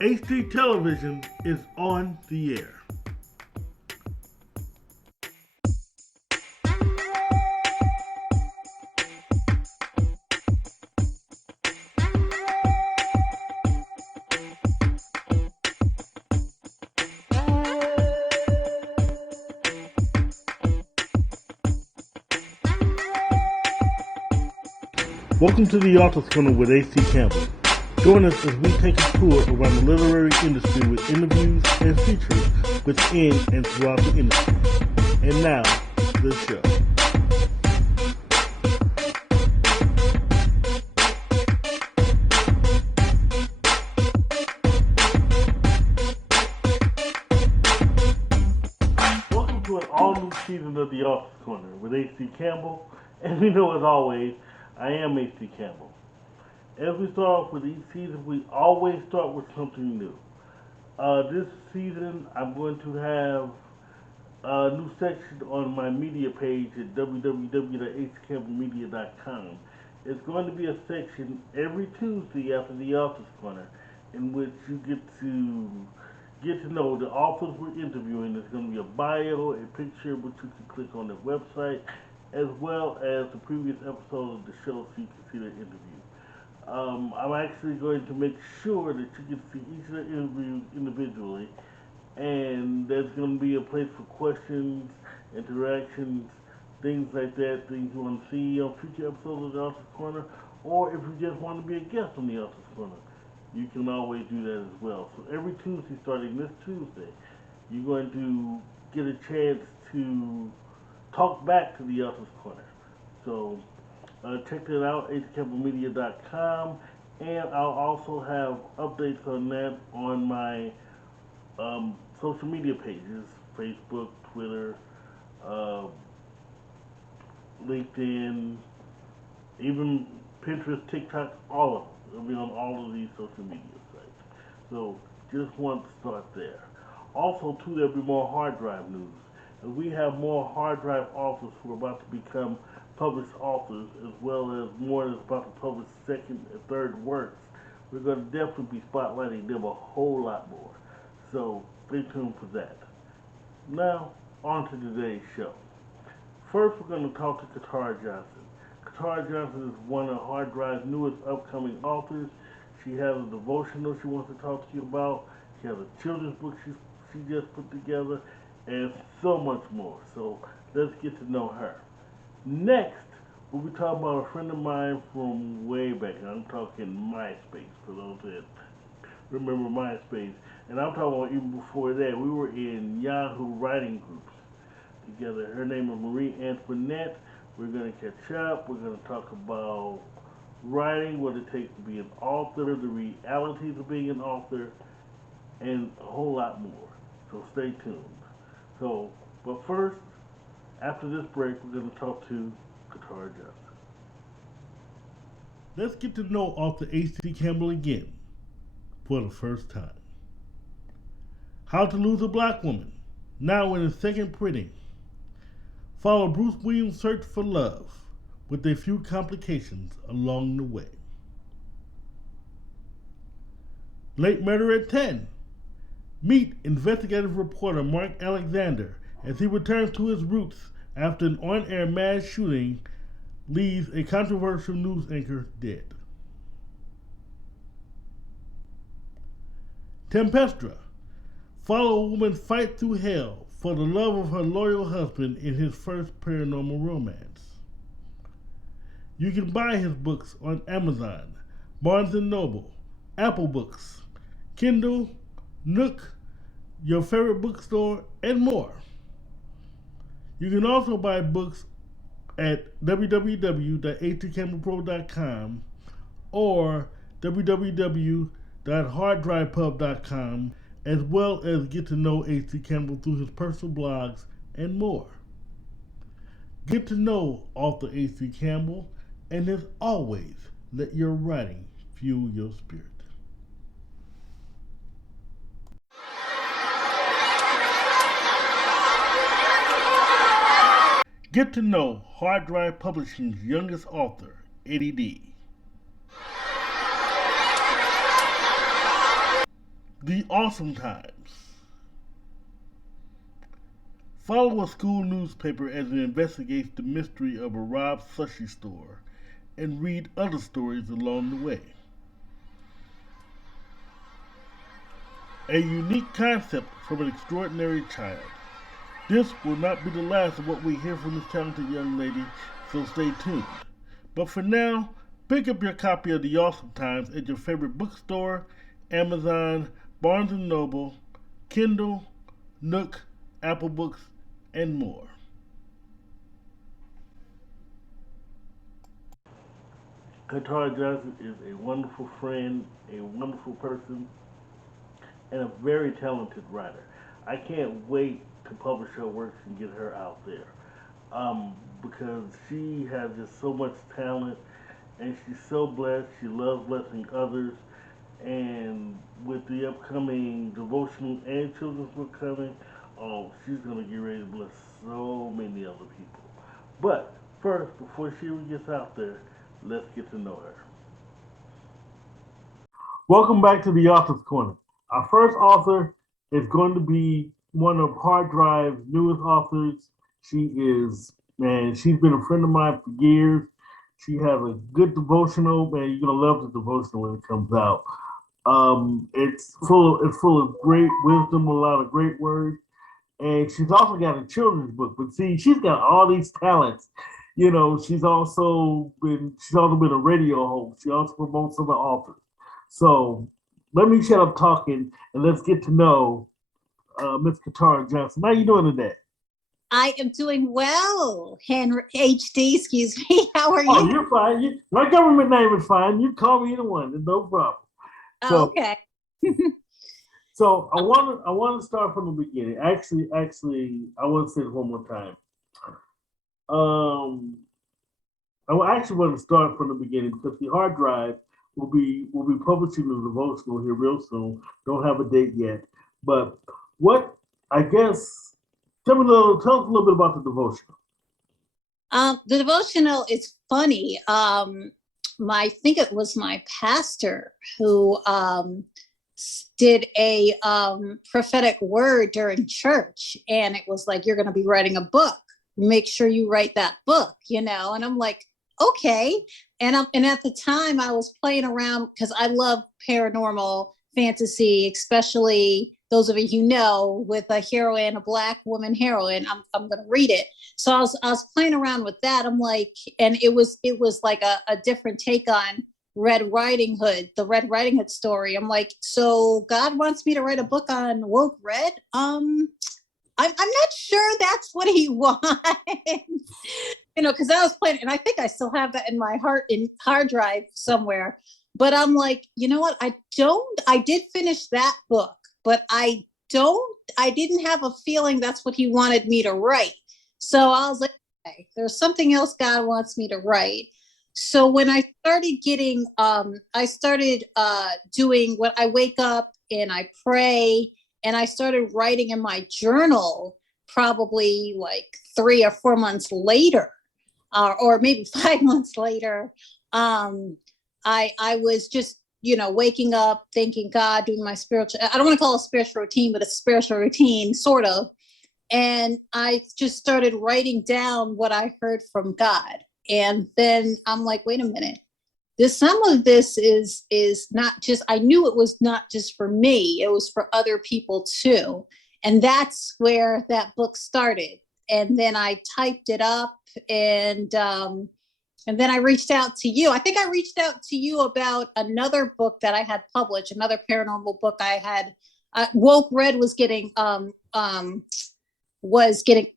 HD television is on the air. Welcome to the Author's Corner with A.C. Campbell. Join us as we take a tour around the literary industry with interviews and features within and throughout the industry. And now, the show. Welcome to an all-new season of the Author's Corner with A.C. Campbell. And you know, as always, I am A.C. Campbell. As we start off with each season, we always start with something new. This season, I'm going to have a new section on my media page at www.hcampbellmedia.com. It's going to be a section every Tuesday after the Author's Corner, in which you get to know the authors we're interviewing. There's going to be a bio, a picture which you can click on their website, as well as the previous episode of the show so you can see the interview. I'm actually going to make sure that you can see each of the interviews individually, and there's going to be a place for questions, interactions, things like that, things you want to see on future episodes of the Author's Corner, or if you just want to be a guest on the Author's Corner, you can always do that as well. So every Tuesday, starting this Tuesday, you're going to get a chance to talk back to the Author's Corner. So check that out, hcampbellmedia.com, and I'll also have updates on that on my social media pages, Facebook, Twitter, LinkedIn, even Pinterest, TikTok, all of them. It'll be on all of these social media sites. So just want to start there. Also, too, there'll be more hard drive news. And we have more hard drive authors who are about to become published authors, as well as more that's about to publish second and third works. We're going to definitely be spotlighting them a whole lot more. So stay tuned for that. Now, on to today's show. First, we're going to talk to Katara Johnson. Katara Johnson is one of Hard Drive's newest upcoming authors. She has a devotional she wants to talk to you about. She has a children's book she just put together, and so much more. So let's get to know her. Next, we'll be talking about a friend of mine from way back. I'm talking MySpace, for those that remember MySpace. And I'm talking about even before that, we were in Yahoo writing groups together. Her name is Marie Antionette. We're going to catch up. We're going to talk about writing, what it takes to be an author, the realities of being an author, and a whole lot more. So stay tuned. But first, after this break, we're going to talk to Katara Johnson. Let's get to know author A.C. Campbell again for the first time. How to Lose a Black Woman, now in its second printing. Follow Bruce Williams' search for love with a few complications along the way. Late Murder at 10. Meet investigative reporter Mark Alexander as he returns to his roots after an on-air mass shooting leaves a controversial news anchor dead. Tempestra. Follow a woman fight through hell for the love of her loyal husband in his first paranormal romance. You can buy his books on Amazon, Barnes & Noble, Apple Books, Kindle, Nook, your favorite bookstore, and more. You can also buy books at www.atcampbellpro.com or www.harddrivepub.com, as well as get to know A.C. Campbell through his personal blogs and more. Get to know author A.C. Campbell, and as always, let your writing fuel your spirit. Get to know Hard Drive Publishing's youngest author, Eddie D. The Awesome Times. Follow a school newspaper as it investigates the mystery of a robbed sushi store and read other stories along the way. A unique concept from an extraordinary child. This will not be the last of what we hear from this talented young lady, so stay tuned. But for now, pick up your copy of The Awesome Times at your favorite bookstore, Amazon, Barnes & Noble, Kindle, Nook, Apple Books, and more. Katara Johnson is a wonderful friend, a wonderful person, and a very talented writer. I can't wait to publish her works and get her out there because she has just so much talent and she's so blessed. She loves blessing others. And with the upcoming devotional and children's book coming, oh, she's going to get ready to bless so many other people. But first, before she even gets out there, let's get to know her. Welcome back to the Author's Corner. Our first author is going to be one of Hard Drive's newest authors. She is, man, she's been a friend of mine for years. She has a good devotional, man. You're gonna love the devotional when it comes out. It's full of great wisdom, a lot of great words, and she's also got a children's book. But see, she's got all these talents. You know, she's also been a radio host. She also promotes other authors. So let me shut up talking and let's get to know Miss Katara Johnson. How you doing today? I am doing well, Henry HD. Excuse me. How are Oh, you? you're fine. My government name is fine. You call me either one. There's no problem. Oh, okay. So I want to start from the beginning. Actually, I want to say this one more time. Um, actually want to start from the beginning because the hard drive will be publishing the devotional here real soon. Don't have a date yet, but what I guess tell us a little bit about the devotional. The devotional is funny. I think it was my pastor who did a prophetic word during church, and it was like, you're going to be writing a book. Make sure you write that book, and I'm like, okay. And at the time I was playing around because I love paranormal fantasy, especially those of you who know, with a heroine, a Black woman heroine. I'm going to read it. So I was playing around with that. I'm like, and it was like a different take on Red Riding Hood, the Red Riding Hood story. I'm like, so God wants me to write a book on woke red. I'm not sure that's what he wants, because I was playing, and I think I still have that in my hard drive somewhere. But I'm like, you know what? I did finish that book, but I didn't have a feeling that's what he wanted me to write. So I was like, okay, there's something else God wants me to write. So when I started doing what I wake up and I pray, and I started writing in my journal probably like 3 or 4 months later, or maybe 5 months later. I was just, waking up, thanking God, doing my spiritual, I don't want to call it a spiritual routine, but a spiritual routine, sort of. And I just started writing down what I heard from God. And then I'm like, wait a minute. Some of this is not just, I knew it was not just for me, it was for other people too. And that's where that book started. And then I typed it up, and then I reached out to you. I think I reached out to you about another book that I had published, another paranormal book I had. Woke Red was getting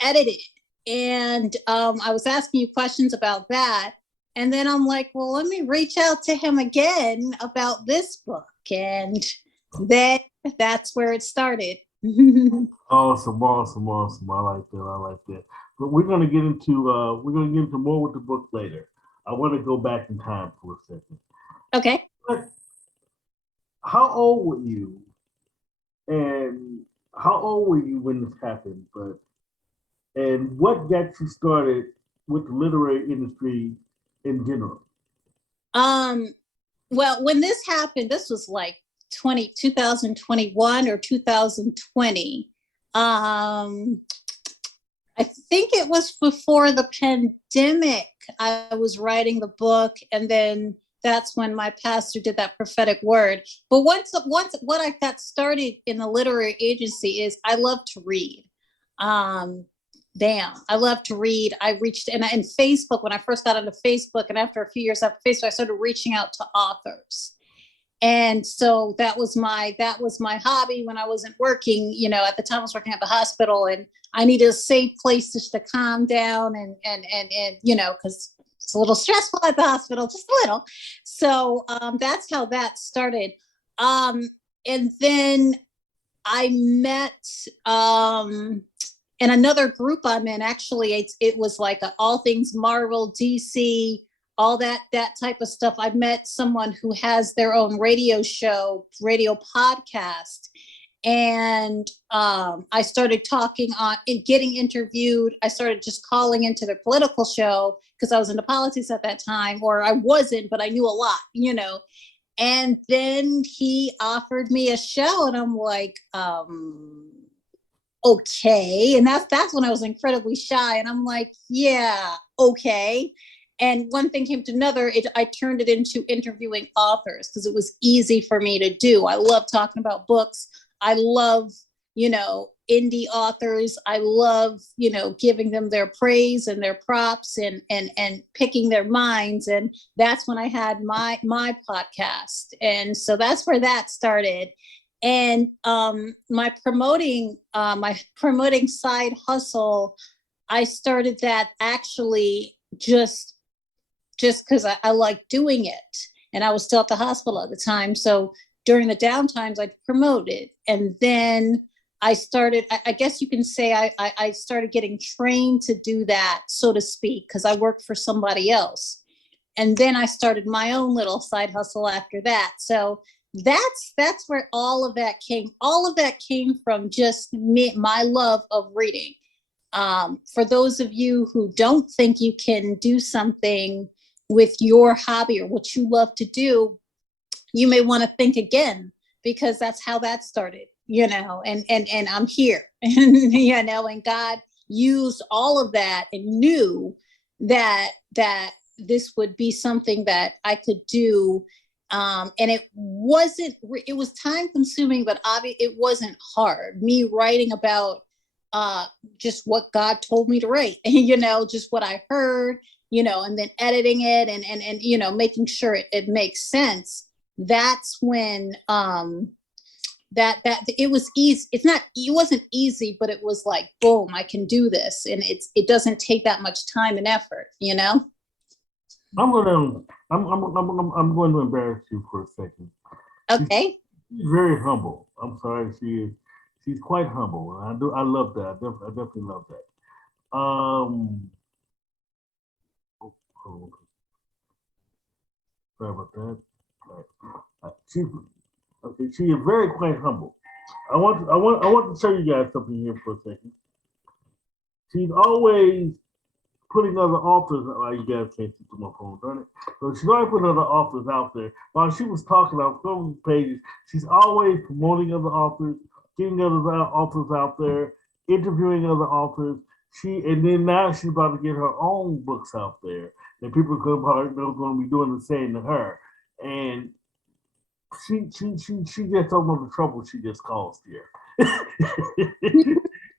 edited. And I was asking you questions about that. And then I'm like, well, let me reach out to him again about this book. And then that's where it started. Awesome. I like that. But we're gonna get into more with the book later. I want to go back in time for a second. Okay. But how old were you? And how old were you when this happened? And what got you started with the literary industry in general? Well, when this happened, this was like 2021 or 2020. I think it was before the pandemic. I was writing the book, and then that's when my pastor did that prophetic word. But once what I got started in the literary agency is I love to read. I love to read. I reached and in Facebook, when I first got onto Facebook, and after a few years after Facebook, I started reaching out to authors. And so that was my hobby when I wasn't working. You know, at the time I was working at the hospital, and I needed a safe place just to calm down and you know, because it's a little stressful at the hospital, just a little. So that's how that started. And then I met in another group I'm in. Actually, it was like all things Marvel, DC, all that type of stuff. I met someone who has their own radio podcast. And I started talking on and getting interviewed. I started just calling into their political show because I was into politics at that time, or I wasn't, but I knew a lot, you know. And then he offered me a show, and I'm like, okay. And that's when I was incredibly shy, and I'm like, yeah, okay. And one thing came to another. I turned it into interviewing authors because it was easy for me to do. I love talking about books. I love, you know, indie authors. I love, you know, giving them their praise and their props and picking their minds. And that's when I had my podcast. And so that's where that started. And my promoting side hustle, I started that actually just because I like doing it. And I was still at the hospital at the time. So during the downtimes, I'd promote it. And then I started, I guess you can say I started getting trained to do that, so to speak, because I worked for somebody else. And then I started my own little side hustle after that. So that's where all of that came. All of that came from just me, my love of reading. For those of you who don't think you can do something with your hobby or what you love to do, you may want to think again, because that's how that started, you know, and I'm here, and, you know, and God used all of that and knew that this would be something that I could do. And it was time consuming, but obviously it wasn't hard. Me writing about just what God told me to write, you know, just what I heard, you know, and then editing it and you know, making sure it makes sense. That's when that it was easy. It wasn't easy, but it was like, boom, I can do this. And it doesn't take that much time and effort, you know? I'm going to embarrass you for a second. Okay. She's very humble. I'm sorry. She's quite humble. And I love that. I definitely love that. Sorry about that. She is very quite humble. I want to show you guys something here for a second. She's always putting other authors. You guys can't see my phone, darn it. So she's always putting other authors out there. While she was talking on some of the pages, she's always promoting other authors, getting other authors out there, interviewing other authors. And then now she's about to get her own books out there, and people are going to be doing the same to her. And she gets over the trouble she just caused here.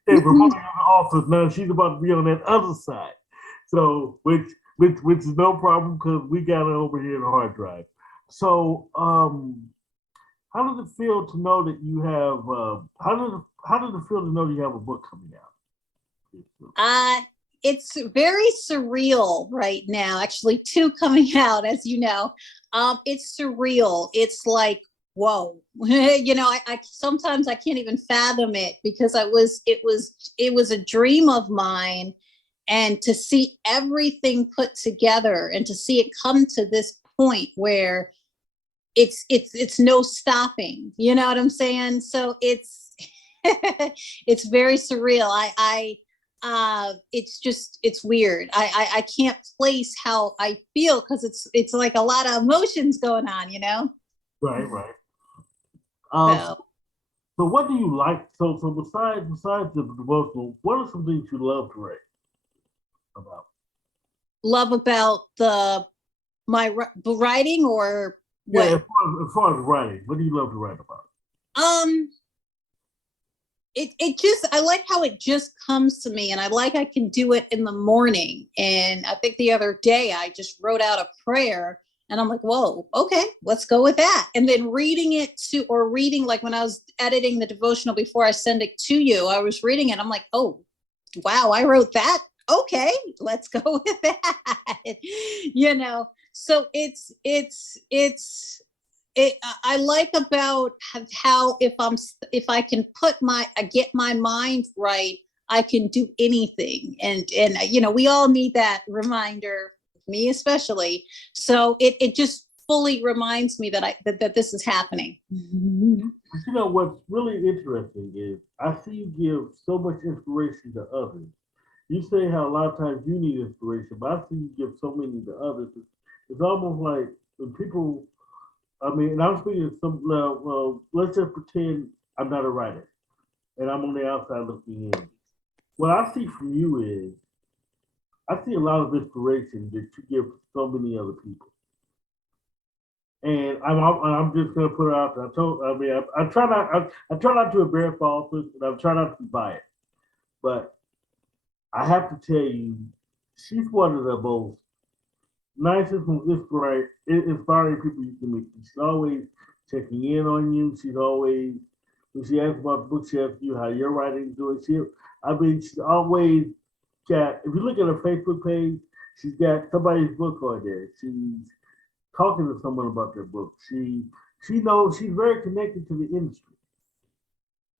And promoting other authors, now she's about to be on that other side. So, which is no problem, because we got it over here in the hard drive. So, how does it feel to know that you have? How does it feel to know you have a book coming out? It's very surreal right now. Actually, 2 coming out, as you know. It's surreal. It's like, whoa, you know, I sometimes I can't even fathom it, because it was a dream of mine. And to see everything put together and to see it come to this point where it's no stopping, you know what I'm saying? So it's it's very surreal. It's weird. I can't place how I feel, because it's like a lot of emotions going on, you know? Right. So So what do you like? So besides the devotional, what are some things you love to write about? love about writing or Yeah, what? as far as writing, what do you love to write about? Um, it just, I like how it just comes to me, and I can do it in the morning. And I think the other day I just wrote out a prayer, and I'm like, whoa, okay, let's go with that. And then reading, like when I was editing the devotional before I send it to you, I was reading it. I'm like, oh, wow, I wrote that. Okay, let's go with that. So I like about how if I can I get my mind right, I can do anything. And we all need that reminder, me especially. So it just fully reminds me that this is happening. You know what's really interesting is I see you give so much inspiration to others. You say how a lot of times you need inspiration, but I see you give so many to others. It's almost like when people, I mean, and I'm speaking to some, well, let's just pretend I'm not a writer and I'm on the outside looking in. What I see from you is, I see a lot of inspiration that you give so many other people. And I'm just gonna put it out there. I try not, I try not to embarrass falsehoods, and I'm trying not to be biased. But I have to tell you, she's one of the most nicest, most inspiring people you can meet. She's always checking in on you. She's always, when she asks about the book, she asks you how your writing's doing. She's always got, if you look at her Facebook page, she's got somebody's book on there. She's talking to someone about their book. She knows she's very connected to the industry.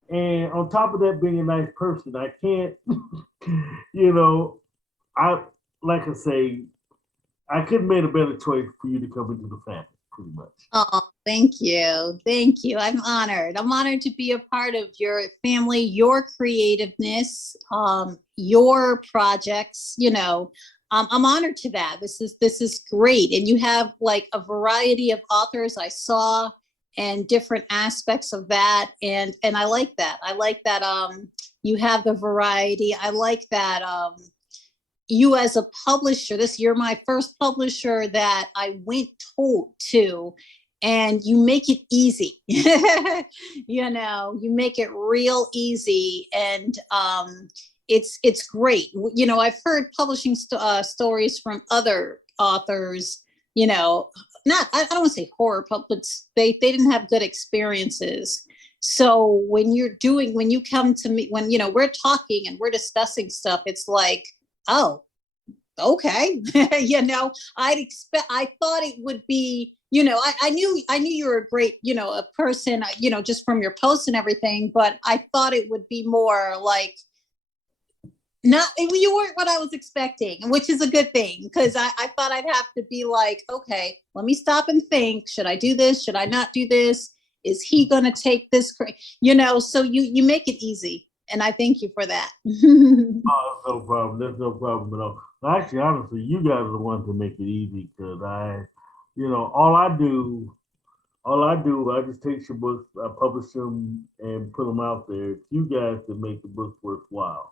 And on top of that, being a nice person, I can't, you know, I like I say, I couldn't made a better choice for you to come into the family, pretty much. Oh, thank you. Thank you. I'm honored. I'm honored to be a part of your family, your creativeness, your projects, I'm honored to that. This is great. And you have like a variety of authors I saw and different aspects of that. And I like that. I like that you have the variety. I like that you as a publisher, you're my first publisher that I went to, and you make it easy. You make it real easy, and it's great. I've heard publishing stories from other authors. Not I don't want to say horror, but they didn't have good experiences. So when you come to me, when we're talking and we're discussing stuff, it's like, oh, okay. I thought it would be, I knew you were a great, a person, just from your posts and everything, but I thought it would be more like, not, you weren't what I was expecting, which is a good thing, because I thought I'd have to be like, okay, let me stop and think, should I do this? Should I not do this? Is he going to take this? So you make it easy. And I thank you for that. Oh, no problem. There's no problem at all. Actually, honestly, you guys are the ones that make it easy because I just take your books, I publish them, and put them out there. It's you guys that make the books worthwhile.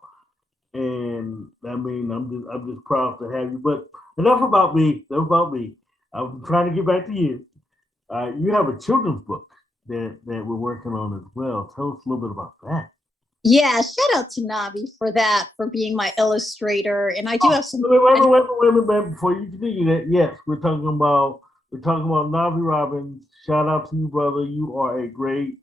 And I mean, I'm just proud to have you. But enough about me. Enough about me. I'm trying to get back to you. You have a children's book that we're working on as well. Tell us a little bit about that. Yeah, shout out to Navi for that, for being my illustrator. And I do have some. Wait, before you continue that, yes, we're talking about Navi Robbins. Shout out to you, brother. You're a great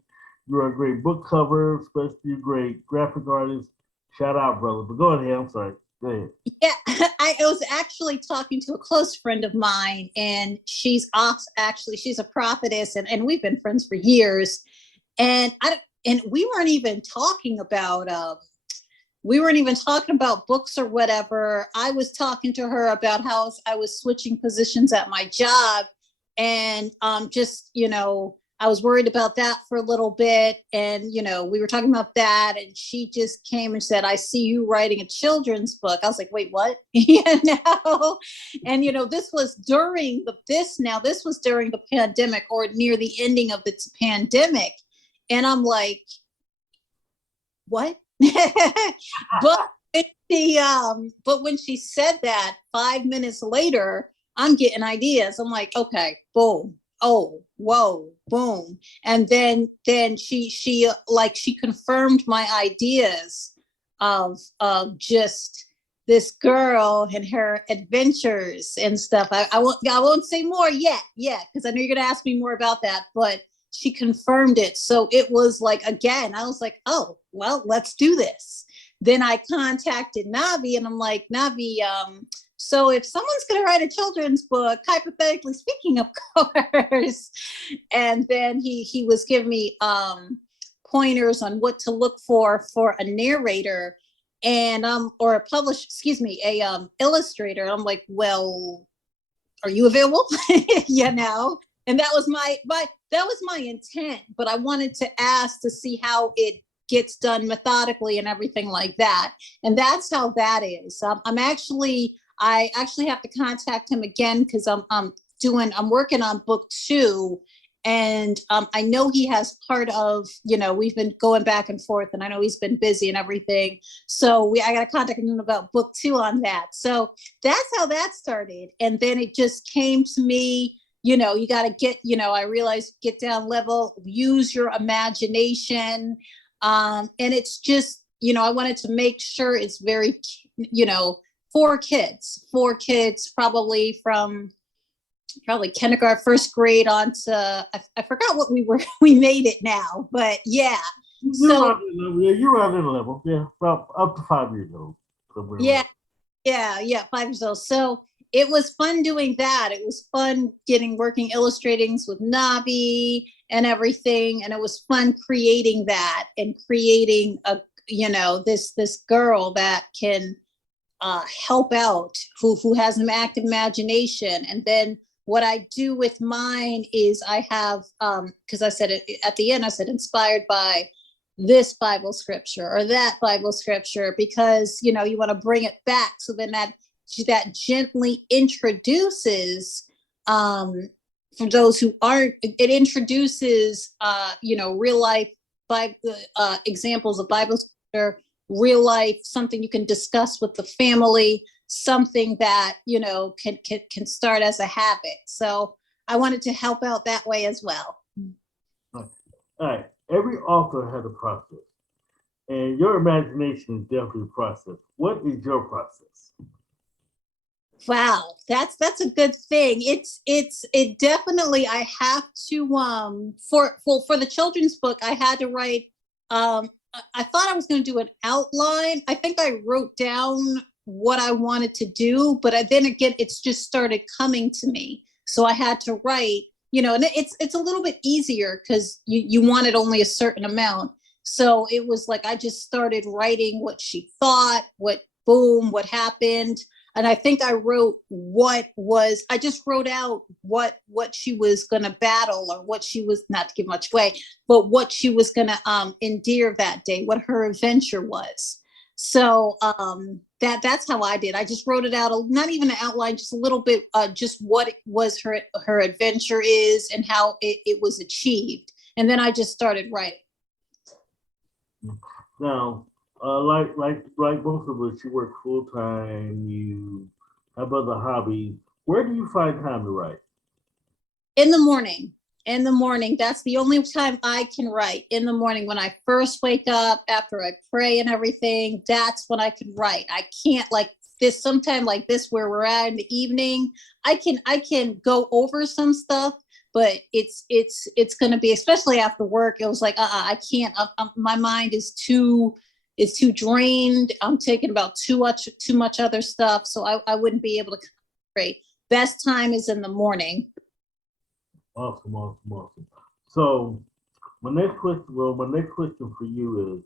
book cover, especially a great graphic artist. Shout out, brother. But go ahead. I'm sorry. Go ahead. Yeah, I was actually talking to a close friend of mine, and she's a prophetess, and we've been friends for years. And we weren't even talking about books or whatever. I was talking to her about how I was switching positions at my job, and just I was worried about that for a little bit, and we were talking about that, and she just came and said, I see you writing a children's book. I was like, wait, what? And this was during the pandemic, or near the ending of the pandemic. And I'm like, what? but but when she said that 5 minutes later, I'm getting ideas. I'm like, okay, boom, oh, whoa, boom. And then she confirmed my ideas of just this girl and her adventures and stuff. I won't say more yet, because I know you're gonna ask me more about that, but she confirmed it. So it was like, again, I was like, oh, well, let's do this. Then I contacted Navi and I'm like, Navi, so if someone's going to write a children's book, hypothetically speaking, of course, and then he was giving me pointers on what to look for a narrator and or a publisher, excuse me, a illustrator. I'm like, well, are you available? You know, and that was my intent, but I wanted to ask to see how it gets done methodically and everything like that. And that's how that is. I actually have to contact him again because I'm working on book 2. And I know he has part of, we've been going back and forth and I know he's been busy and everything. So I got to contact him about book 2 on that. So that's how that started. And then it just came to me, you got to get, I realized get down level, use your imagination. And it's just, I wanted to make sure it's very, for kids, probably from kindergarten, first grade on to, I forgot what we made it now, but yeah. You're out in a level, yeah, up to 5 years old. Yeah, 5 years old. So it was fun doing that. It was fun working illustratings with Navi and everything. And it was fun creating that and creating this girl that can help out, who has an active imagination. And then what I do with mine is I have, because I said it at the end, I said inspired by this Bible scripture or that Bible scripture, because, you want to bring it back. So then that gently introduces, for those who aren't, it introduces, real life examples of Bible scripture, real life, something you can discuss with the family, something that, can start as a habit. So I wanted to help out that way as well. All right. Every author has a process, and your imagination is definitely a process. What is your process? Wow, that's a good thing. It definitely, I have to for the children's book, I had to write, I thought I was going to do an outline. I think I wrote down what I wanted to do, but then again, it's just started coming to me. So I had to write, and it's a little bit easier because you wanted only a certain amount. So it was like, I just started writing what she thought, what happened. And I think I just wrote out what she was going to battle, or what she was, not to give much away, but what she was going to endear that day, what her adventure was. So that's how I did. I just wrote it out, not even an outline, just a little bit, just what it was her adventure is and how it was achieved. And then I just started writing. Now, like both of us, you work full time. You have other hobbies. Where do you find time to write? In the morning. That's the only time I can write. In the morning, when I first wake up, after I pray and everything, that's when I can write. I can't, like this, sometime like this where we're at in the evening, I can go over some stuff, but it's going to be, especially after work, it was like, I can't, my mind is too drained. I'm taking about too much other stuff. So I wouldn't be able to concentrate. Best time is in the morning. Awesome. So my next question for you is,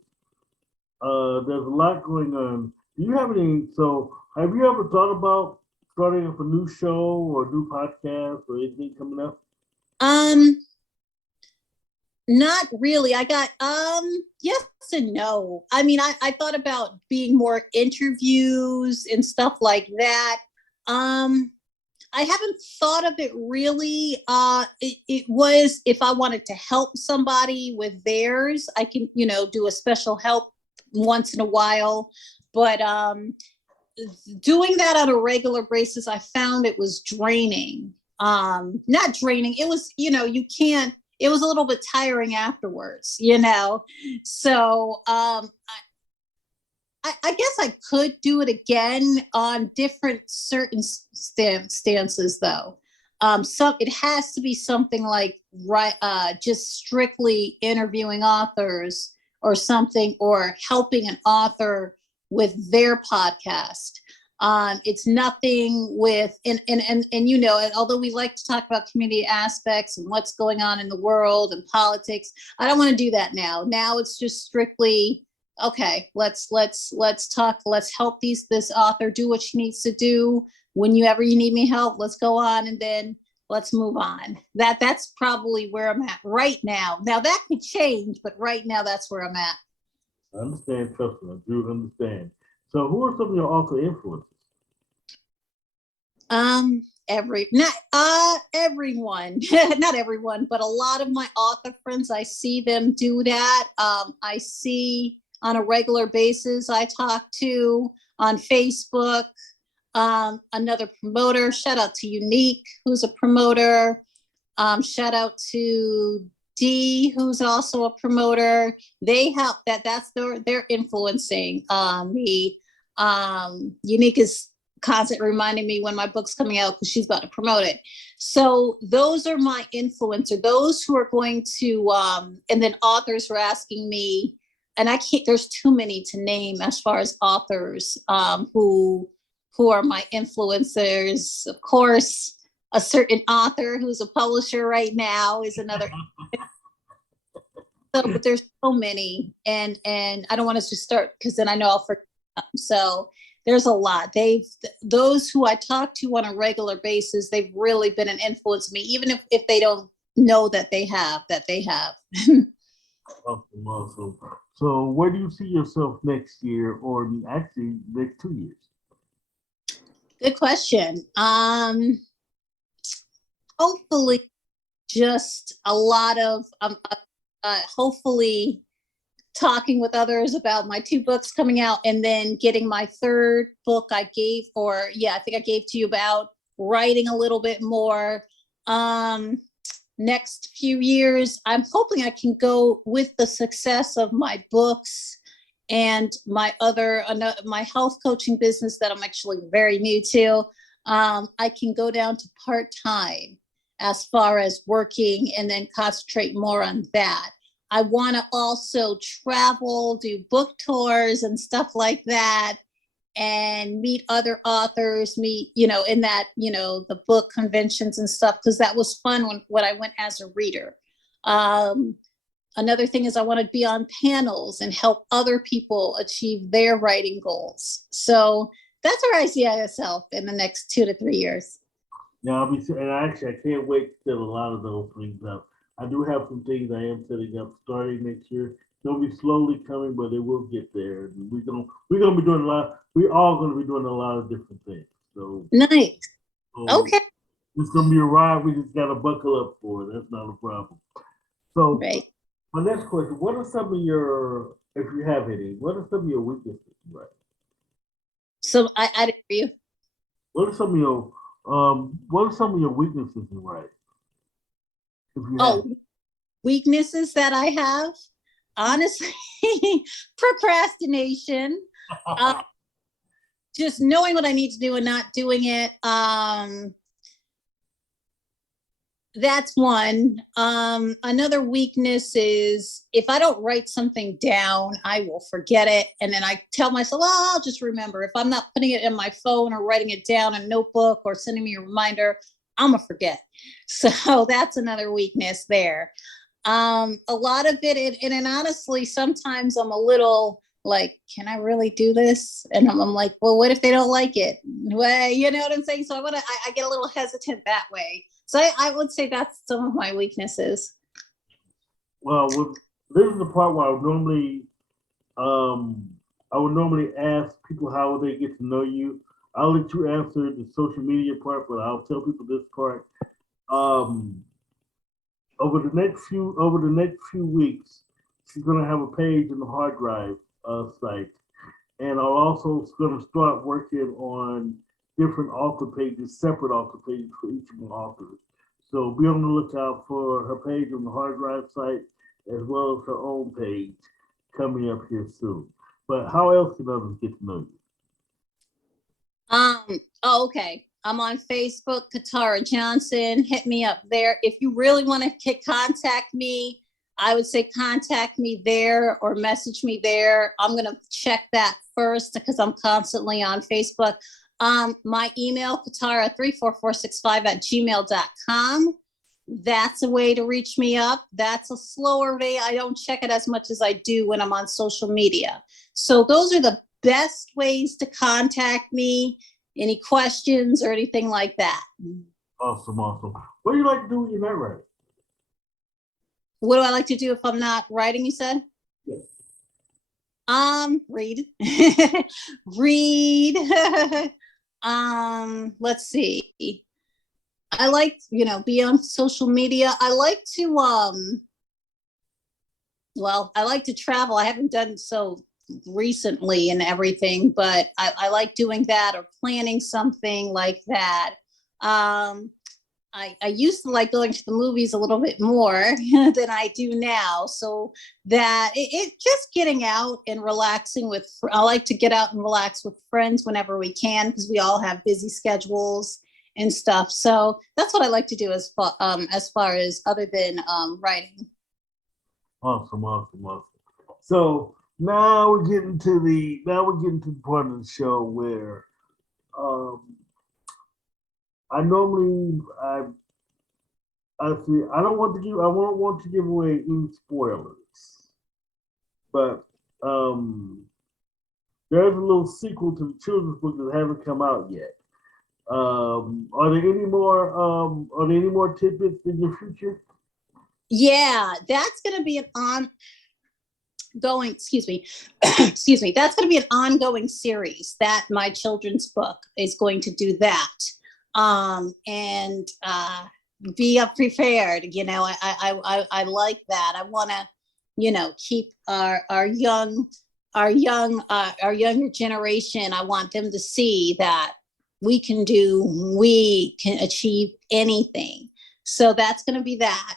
there's a lot going on. Do you have have you ever thought about starting up a new show or new podcast or anything coming up? Not really. I got yes and no. I mean, I thought about being more interviews and stuff like that. I haven't thought of it really. It was if I wanted to help somebody with theirs, I can, do a special help once in a while. But doing that on a regular basis, I found it was draining. Not draining. It was, you can't. It was a little bit tiring afterwards, So I guess I could do it again on different certain stances, though. It has to be something like just strictly interviewing authors or something, or helping an author with their podcast. It's nothing with and although we like to talk about community aspects and what's going on in the world and politics, I don't want to do that now. Now it's just strictly, okay, let's talk, let's help this author do what she needs to do. Whenever you need me help, let's go on, and then let's move on. That's probably where I'm at right now. Now that could change, but right now that's where I'm at. I understand, trust me, I do understand. So who are some of your author influences? Not everyone, not everyone, but a lot of my author friends, I see them do that. I see on a regular basis, I talk to on Facebook, another promoter, shout out to Unique, who's a promoter. Shout out to D, who's also a promoter. They help that's they're influencing me. Unique is constantly reminding me when my book's coming out because she's about to promote it. So those are my influencer, those who are going to, and then authors are asking me, and I can't, there's too many to name as far as authors who are my influencers. Of course, a certain author who's a publisher right now is another. So, but there's so many, and I don't want us to start because then I know I'll forget. So there's a lot. Those who I talk to on a regular basis, they've really been an influence on me, even if they don't know that they have. Awesome. So where do you see yourself next year, or actually next 2 years? Good question. Hopefully just a lot of hopefully talking with others about my 2 books coming out, and then getting my 3rd book I think I gave to you about writing a little bit more. Next few years, I'm hoping I can go with the success of my books and my health coaching business that I'm actually very new to. I can go down to part-time as far as working, and then concentrate more on that. I want to also travel, do book tours and stuff like that, and meet other authors, in that, the book conventions and stuff, because that was fun when I went as a reader. Another thing is I want to be on panels and help other people achieve their writing goals. So that's where I see myself in the next 2 to 3 years. Now, I can't wait to set a lot of those things up. I do have some things I am setting up starting next year. They'll be slowly coming, but they will get there. We're gonna be doing a lot. We're all gonna be doing a lot of different things. So nice. Okay. It's gonna be a ride. We just gotta buckle up for it. That's not a problem. So, right. My next question: what are some of your, if you have any, what are some of your weaknesses? Right. So I didn't hear you. What are some of your weaknesses in writing? Weaknesses that I have, honestly, procrastination, just knowing what I need to do and not doing it. That's one. Another weakness is if I don't write something down, I will forget it. And then I tell myself, oh, I'll just remember. If I'm not putting it in my phone or writing it down in a notebook or sending me a reminder, I'm gonna forget. So that's another weakness there. A lot of it, and honestly, sometimes I'm a little like, can I really do this? And I'm like, well, what if they don't like it? Well, you know what I'm saying? So I get a little hesitant that way. So I would say that's some of my weaknesses. Well, this is the part where I would normally ask people how they get to know you. I'll let you answer the social media part, but I'll tell people this part. Um, over the next few weeks, she's gonna have a page in the hard drive site, and I'm also gonna start working on different author pages, separate author pages for each of the authors. So be on the lookout for her page on the hard drive site as well as her own page coming up here soon. But how else can others get to know you? Oh, okay. I'm on Facebook, Katara Johnson. Hit me up there. If you really want to contact me, I would say contact me there or message me there. I'm going to check that first because I'm constantly on Facebook. My email, katara34465@gmail.com. That's a way to reach me up. That's a slower way. I don't check it as much as I do when I'm on social media. So those are the best ways to contact me. Any questions or anything like that? Awesome, awesome. What do you like to do when you're not writing? What do I like to do if I'm not writing, you said? Yes. Read. Read. Let's see. I like, be on social media. I like to I like to travel. I haven't done so recently and everything, but I like doing that or planning something like that. I used to like going to the movies a little bit more than I do now. So that it just getting out and relaxing I like to get out and relax with friends whenever we can because we all have busy schedules and stuff. So that's what I like to do as far as other than writing. Awesome, awesome, awesome. So now we're getting to the part of the show where I normally I see I won't want to give away any spoilers, but there's a little sequel to the children's book that haven't come out yet. Are there any more tidbits in your future? Yeah, that's going to be an ongoing, excuse me, excuse me. That's going to be an ongoing series that my children's book is going to do that. And be prepared. I like that. I want to, keep our younger generation. I want them to see that we can achieve anything. So that's going to be that.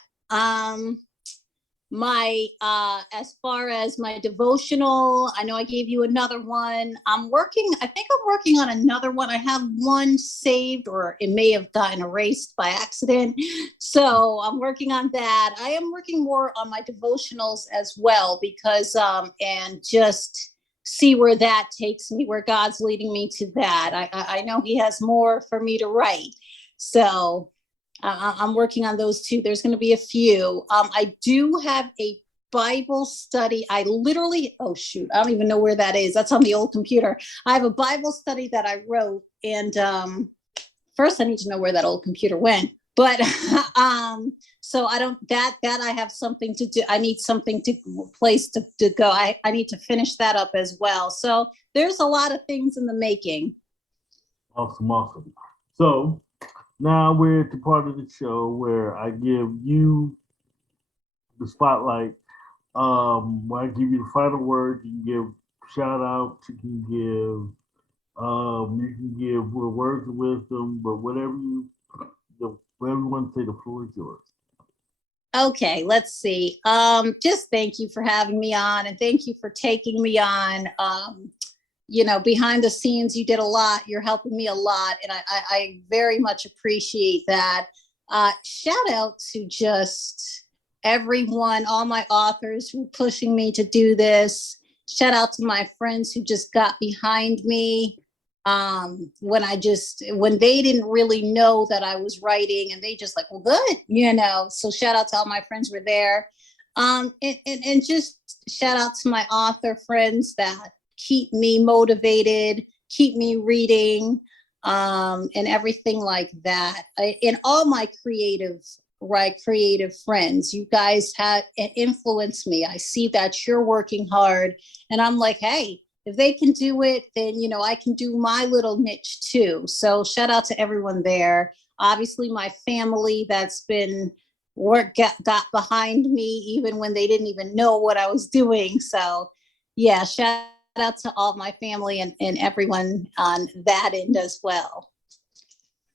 As far as my devotional, I know I gave you another one. I think I'm working on another one. I have one saved, or it may have gotten erased by accident. So I'm working on that. I am working more on my devotionals as well because, and just see where that takes me, where God's leading me to that. I know He has more for me to write. So I'm working on those too. There's going to be a few. I do have a Bible study. Oh shoot, I don't even know where that is. That's on the old computer. I have a Bible study that I wrote, and first I need to know where that old computer went. But so I don't that I have something to do. I need something to place to go. I need to finish that up as well. So there's a lot of things in the making. Awesome, awesome. So now we're at the part of the show where I give you the spotlight. Where I give you the final word. You can give shout outs. You can give words of wisdom, but whatever you want to say, the floor is yours. Okay, let's see. Just thank you for having me on, and thank you for taking me on. Behind the scenes, you did a lot. You're helping me a lot, and I very much appreciate that. Shout out to just everyone, all my authors who are pushing me to do this. Shout out to my friends who just got behind me when they didn't really know that I was writing, and they just like, well, good, So shout out to all my friends who were there. And just shout out to my author friends that keep me motivated, keep me reading, and everything like that. And all my creative friends, you guys have influenced me. I see that you're working hard, and I'm like, hey, if they can do it, then, I can do my little niche too. So shout out to everyone there. Obviously, my family that's been got behind me even when they didn't even know what I was doing. So yeah, shout out to all my family and everyone on that end as well.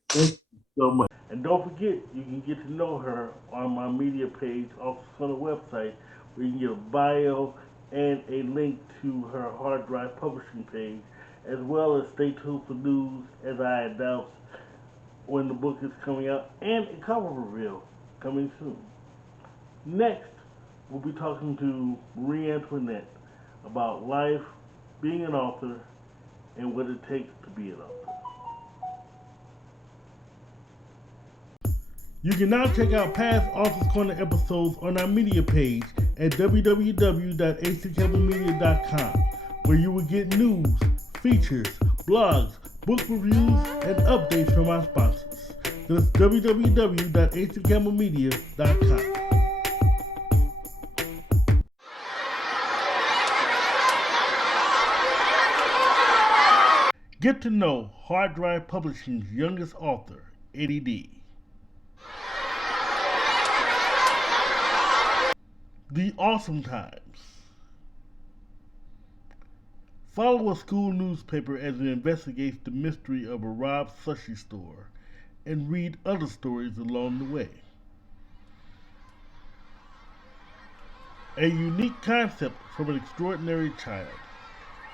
Thank you so much. And don't forget, you can get to know her on my media page, also on the website, where you can get a bio and a link to her hard drive publishing page, as well as stay tuned for news as I announce when the book is coming out and a cover reveal coming soon. Next, we'll be talking to Marie Antoinette about life, being an author, and what it takes to be an author. You can now check out past Authors Corner episodes on our media page at www.accampbellmedia.com, where you will get news, features, blogs, book reviews, and updates from our sponsors. That's www.accampbellmedia.com. Get to know Hard Drive Publishing's youngest author, Eddie D. The Awesome Times. Follow a school newspaper as it investigates the mystery of a robbed sushi store and read other stories along the way. A unique concept from an extraordinary child.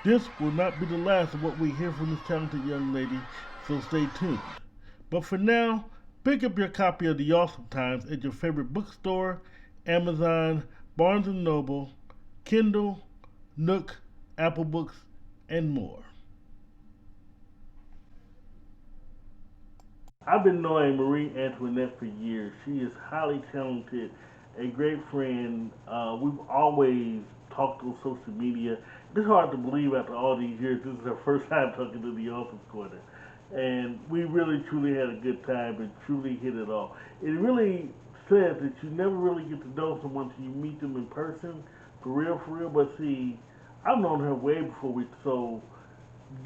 This will not be the last of what we hear from this talented young lady, so stay tuned. But for now, pick up your copy of The Awesome Times at your favorite bookstore, Amazon, Barnes & Noble, Kindle, Nook, Apple Books, and more. I've been knowing Marie Antoinette for years. She is highly talented, a great friend. We've always talked on social media. It's hard to believe after all these years, this is her first time talking to the Authors Corner. And we really, truly had a good time and truly hit it off. It really says that you never really get to know someone until you meet them in person, for real, for real. But see, I've known her way before so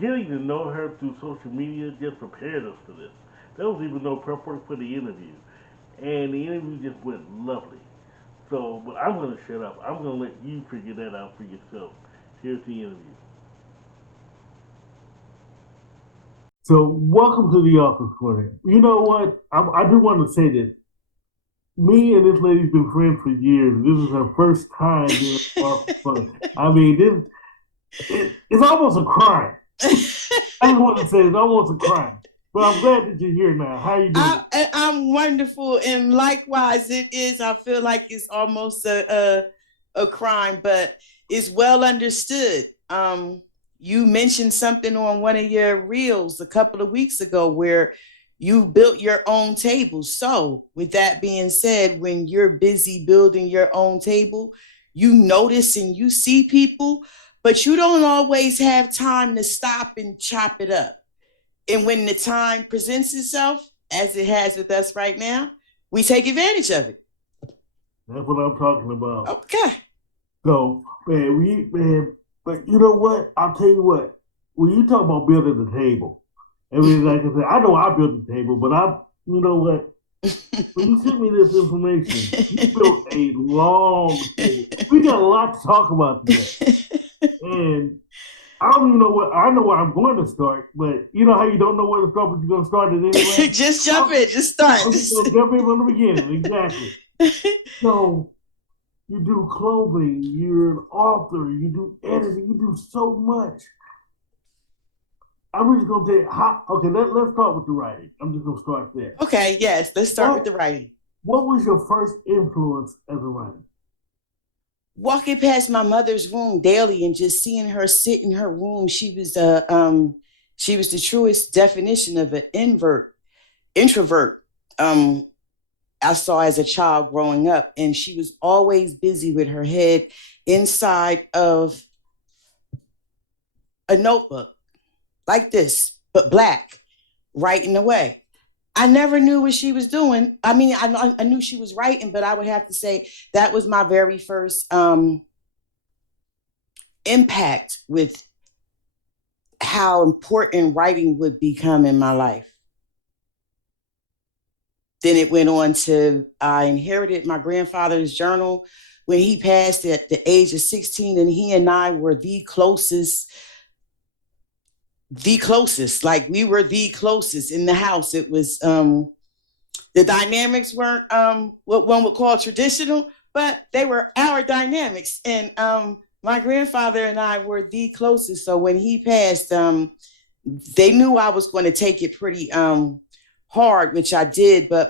getting to know her through social media just prepared us for this. There was even no prep work for the interview. And the interview just went lovely. So, but I'm going to shut up. I'm going to let you figure that out for yourself. Here's the interview. So, welcome to the Authors Corner. You know what? I do want to say that me and this lady's been friends for years. This is her first time doing Authors Corner. I mean, it's almost a crime. I just want to say it's almost a crime. But I'm glad that you're here now. How are you doing? I'm wonderful, and likewise, it is. I feel like it's almost a crime, but it's well understood. You mentioned something on one of your reels a couple of weeks ago where you built your own table. So, with that being said, when you're busy building your own table, you notice and you see people, but you don't always have time to stop and chop it up. And when the time presents itself, as it has with us right now, we take advantage of it. That's what I'm talking about. Okay. So, but you know what? I'll tell you what. When you talk about building the table, I mean, like I said, I know I built the table, but you know what? When you sent me this information, you built a long table. We got a lot to talk about today. And I don't even know I know where I'm going to start, but you know how you don't know where to start, but you're going to start it anyway? Just jump in, just start. I'm just going to jump in from the beginning, exactly. So, you do clothing, you're an author, you do editing, you do so much. I'm just going to tell you let's start with the writing. I'm just going to start there. Okay, yes, let's start with the writing. What was your first influence as a writer? Walking past my mother's room daily and just seeing her sit in her room, she was the truest definition of an introvert. I saw as a child growing up, and she was always busy with her head inside of a notebook like this, but black, writing away. I never knew what she was doing. I mean, I knew she was writing, but I would have to say that was my very first impact with how important writing would become in my life. Then it went on to, I inherited my grandfather's journal when he passed at the age of 16, and he and I were the closest, like we were the closest in the house. It was, the dynamics weren't what one would call traditional, but they were our dynamics. And my grandfather and I were the closest. So when he passed, they knew I was going to take it pretty hard, which I did. But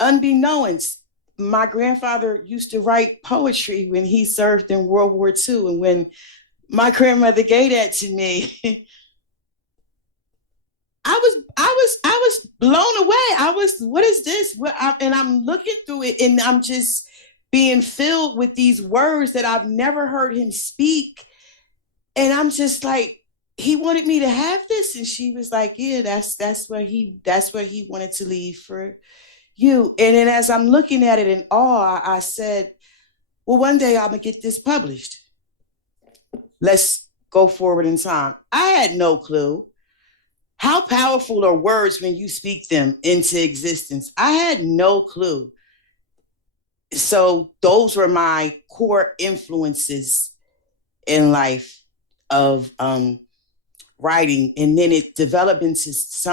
unbeknownst, my grandfather used to write poetry when he served in World War II. And when my grandmother gave that to me, I was blown away. What is this? And I'm looking through it, and I'm just being filled with these words that I've never heard him speak. And I'm just like, he wanted me to have this. And she was like, yeah, that's what he wanted to leave for you. And then as I'm looking at it in awe, I said, well, one day I'm gonna get this published. Let's go forward in time. I had no clue. How powerful are words when you speak them into existence? I had no clue. So those were my core influences in life of writing. And then it developed into just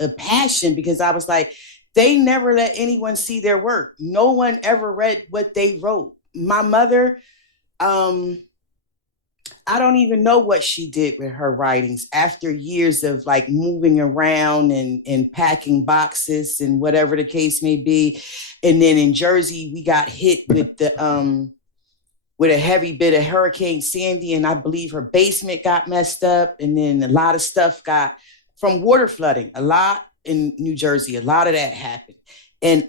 a passion, because I was like, they never let anyone see their work. No one ever read what they wrote. My mother, I don't even know what she did with her writings after years of like moving around and packing boxes and whatever the case may be. And then in Jersey, we got hit with a heavy bit of Hurricane Sandy, and I believe her basement got messed up. And then a lot of stuff got from water flooding, a lot in New Jersey, a lot of that happened. And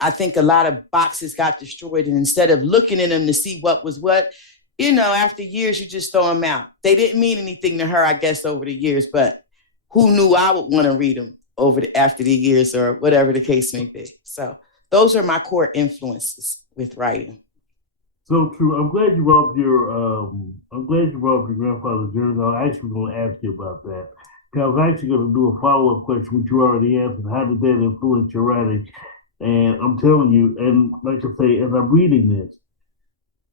I think a lot of boxes got destroyed. And instead of looking in them to see what was what, after years, you just throw them out. They didn't mean anything to her, I guess, over the years, but who knew I would want to read them after the years, or whatever the case may be. So those are my core influences with writing. So true. I'm glad you brought up your grandfather's journey. I was actually going to ask you about that. Because I was actually going to do a follow-up question, which you already answered. How did that influence your writing? And I'm telling you, and like I say, as I'm reading this,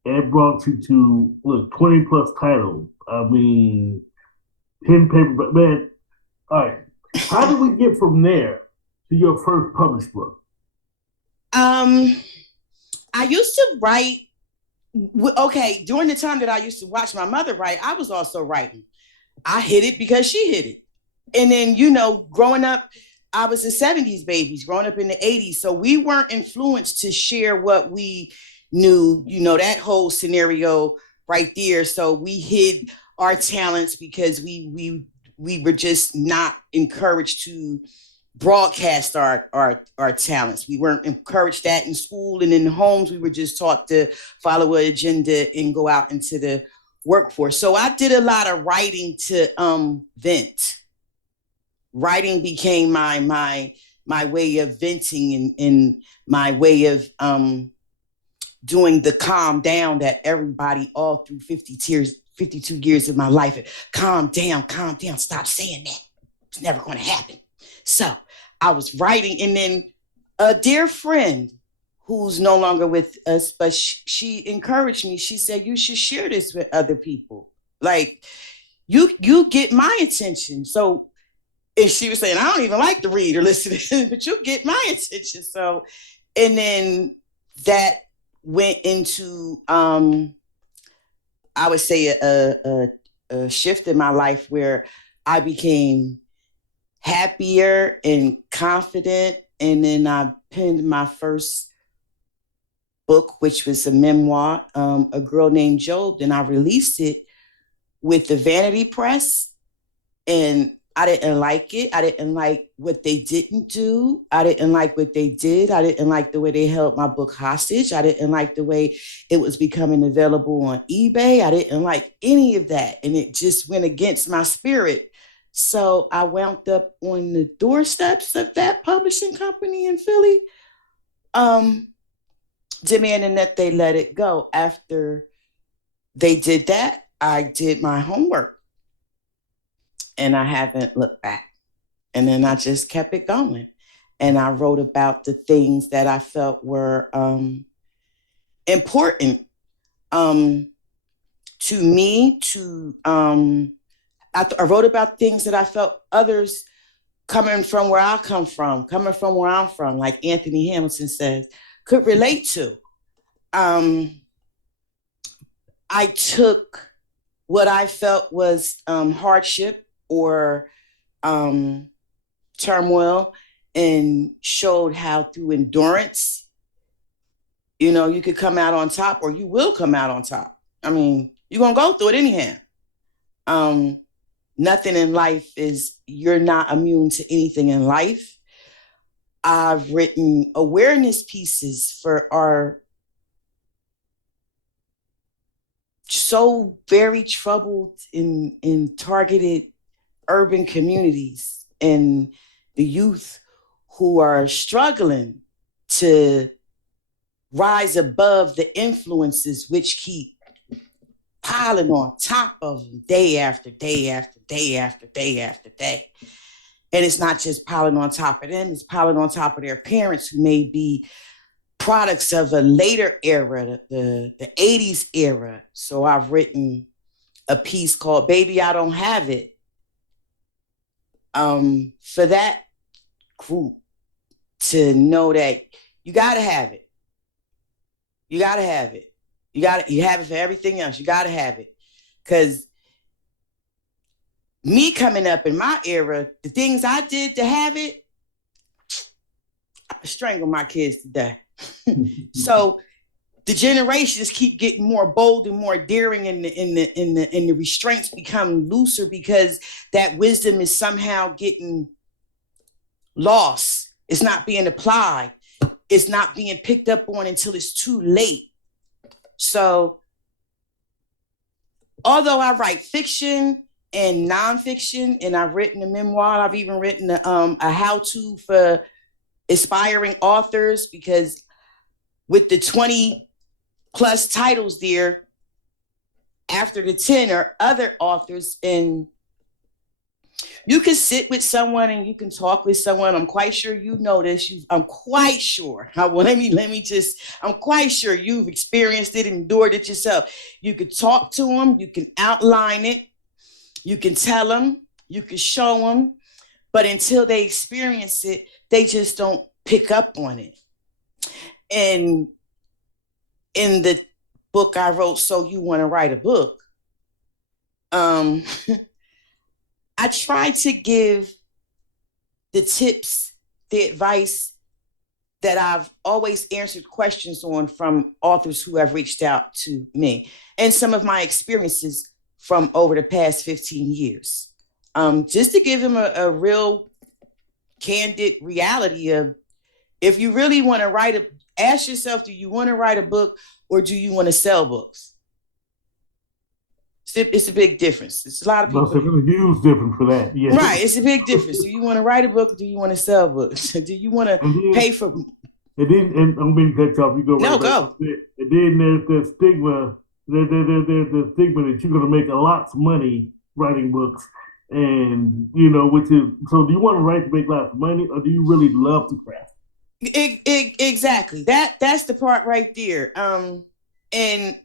it brought you to 20 plus titles. I mean, 10 paper, but man, all right. How did we get from there to your first published book? I used to write. Okay, during the time that I used to watch my mother write, I was also writing. I hit it because she hit it. And then, growing up, I was a 70s baby, growing up in the 80s. So we weren't influenced to share what we knew, that whole scenario right there. So we hid our talents because we were just not encouraged to broadcast our talents. We weren't encouraged that in school, and in homes we were just taught to follow an agenda and go out into the workforce. So I did a lot of writing to vent. Writing became my way of venting, and my way of doing the calm down that everybody all through 52 years of my life. Calm down, stop saying that. It's never going to happen. So I was writing, and then a dear friend who's no longer with us, but she encouraged me. She said, you should share this with other people. Like, you get my attention. So, and she was saying, I don't even like to read or listen, but you get my attention. So, and then that went into, I would say a shift in my life where I became happier and confident. And then I penned my first book, which was a memoir, A Girl Named Job. And I released it with the Vanity Press. And I didn't like it. I didn't like what they didn't do. I didn't like what they did. I didn't like the way they held my book hostage. I didn't like the way it was becoming available on eBay. I didn't like any of that. And it just went against my spirit. So I wound up on the doorsteps of that publishing company in Philly, demanding that they let it go. After they did that, I did my homework. and I haven't looked back. And then I just kept it going. And I wrote about the things that I felt were important to me. I wrote about things that I felt others coming from where I come from, coming from where I'm from, like Anthony Hamilton says, could relate to. I took what I felt was hardship or turmoil and showed how through endurance, you could come out on top, or you will come out on top. I mean, you're going to go through it anyhow. Nothing in life you're not immune to anything in life. I've written awareness pieces for our so very troubled in targeted urban communities and the youth who are struggling to rise above the influences which keep piling on top of them day after day after day after day after day. And it's not just piling on top of them, it's piling on top of their parents who may be products of a later era, the 80s era. So I've written a piece called Baby, I Don't Have It. For that group to know that you gotta have it. You gotta have it. You have it for everything else. You gotta have it. Because me coming up in my era, the things I did to have it, I strangle my kids to death. So the generations keep getting more bold and more daring, and the restraints become looser because that wisdom is somehow getting lost. It's not being applied. It's not being picked up on until it's too late. So although I write fiction and nonfiction, and I've written a memoir, I've even written a how-to for aspiring authors, because with the 20 plus titles there, after the 10 are other authors, and you can sit with someone and you can talk with someone. I'm quite sure you know this. I'm quite sure. I'm quite sure you've experienced it, endured it yourself. You could talk to them, you can outline it, you can tell them, you can show them, but until they experience it, they just don't pick up on it. And in the book I wrote, So You Want to Write a Book, I try to give the tips, the advice that I've always answered questions on from authors who have reached out to me, and some of my experiences from over the past 15 years. Just to give them a real candid reality of, if you really want to ask yourself, do you want to write a book or do you want to sell books? It's a big difference. It's a lot of people. That's a huge difference for that. Yeah. Right. It's a big difference. Do you want to write a book or do you want to sell books? Do you want to pay for? And I'm being cut off. You go right. No, go. And then there's the stigma. There's the stigma that you're going to make a lot of money writing books, and which is, so. Do you want to write to make lots of money, or do you really love to craft? Exactly. That's the part right there. And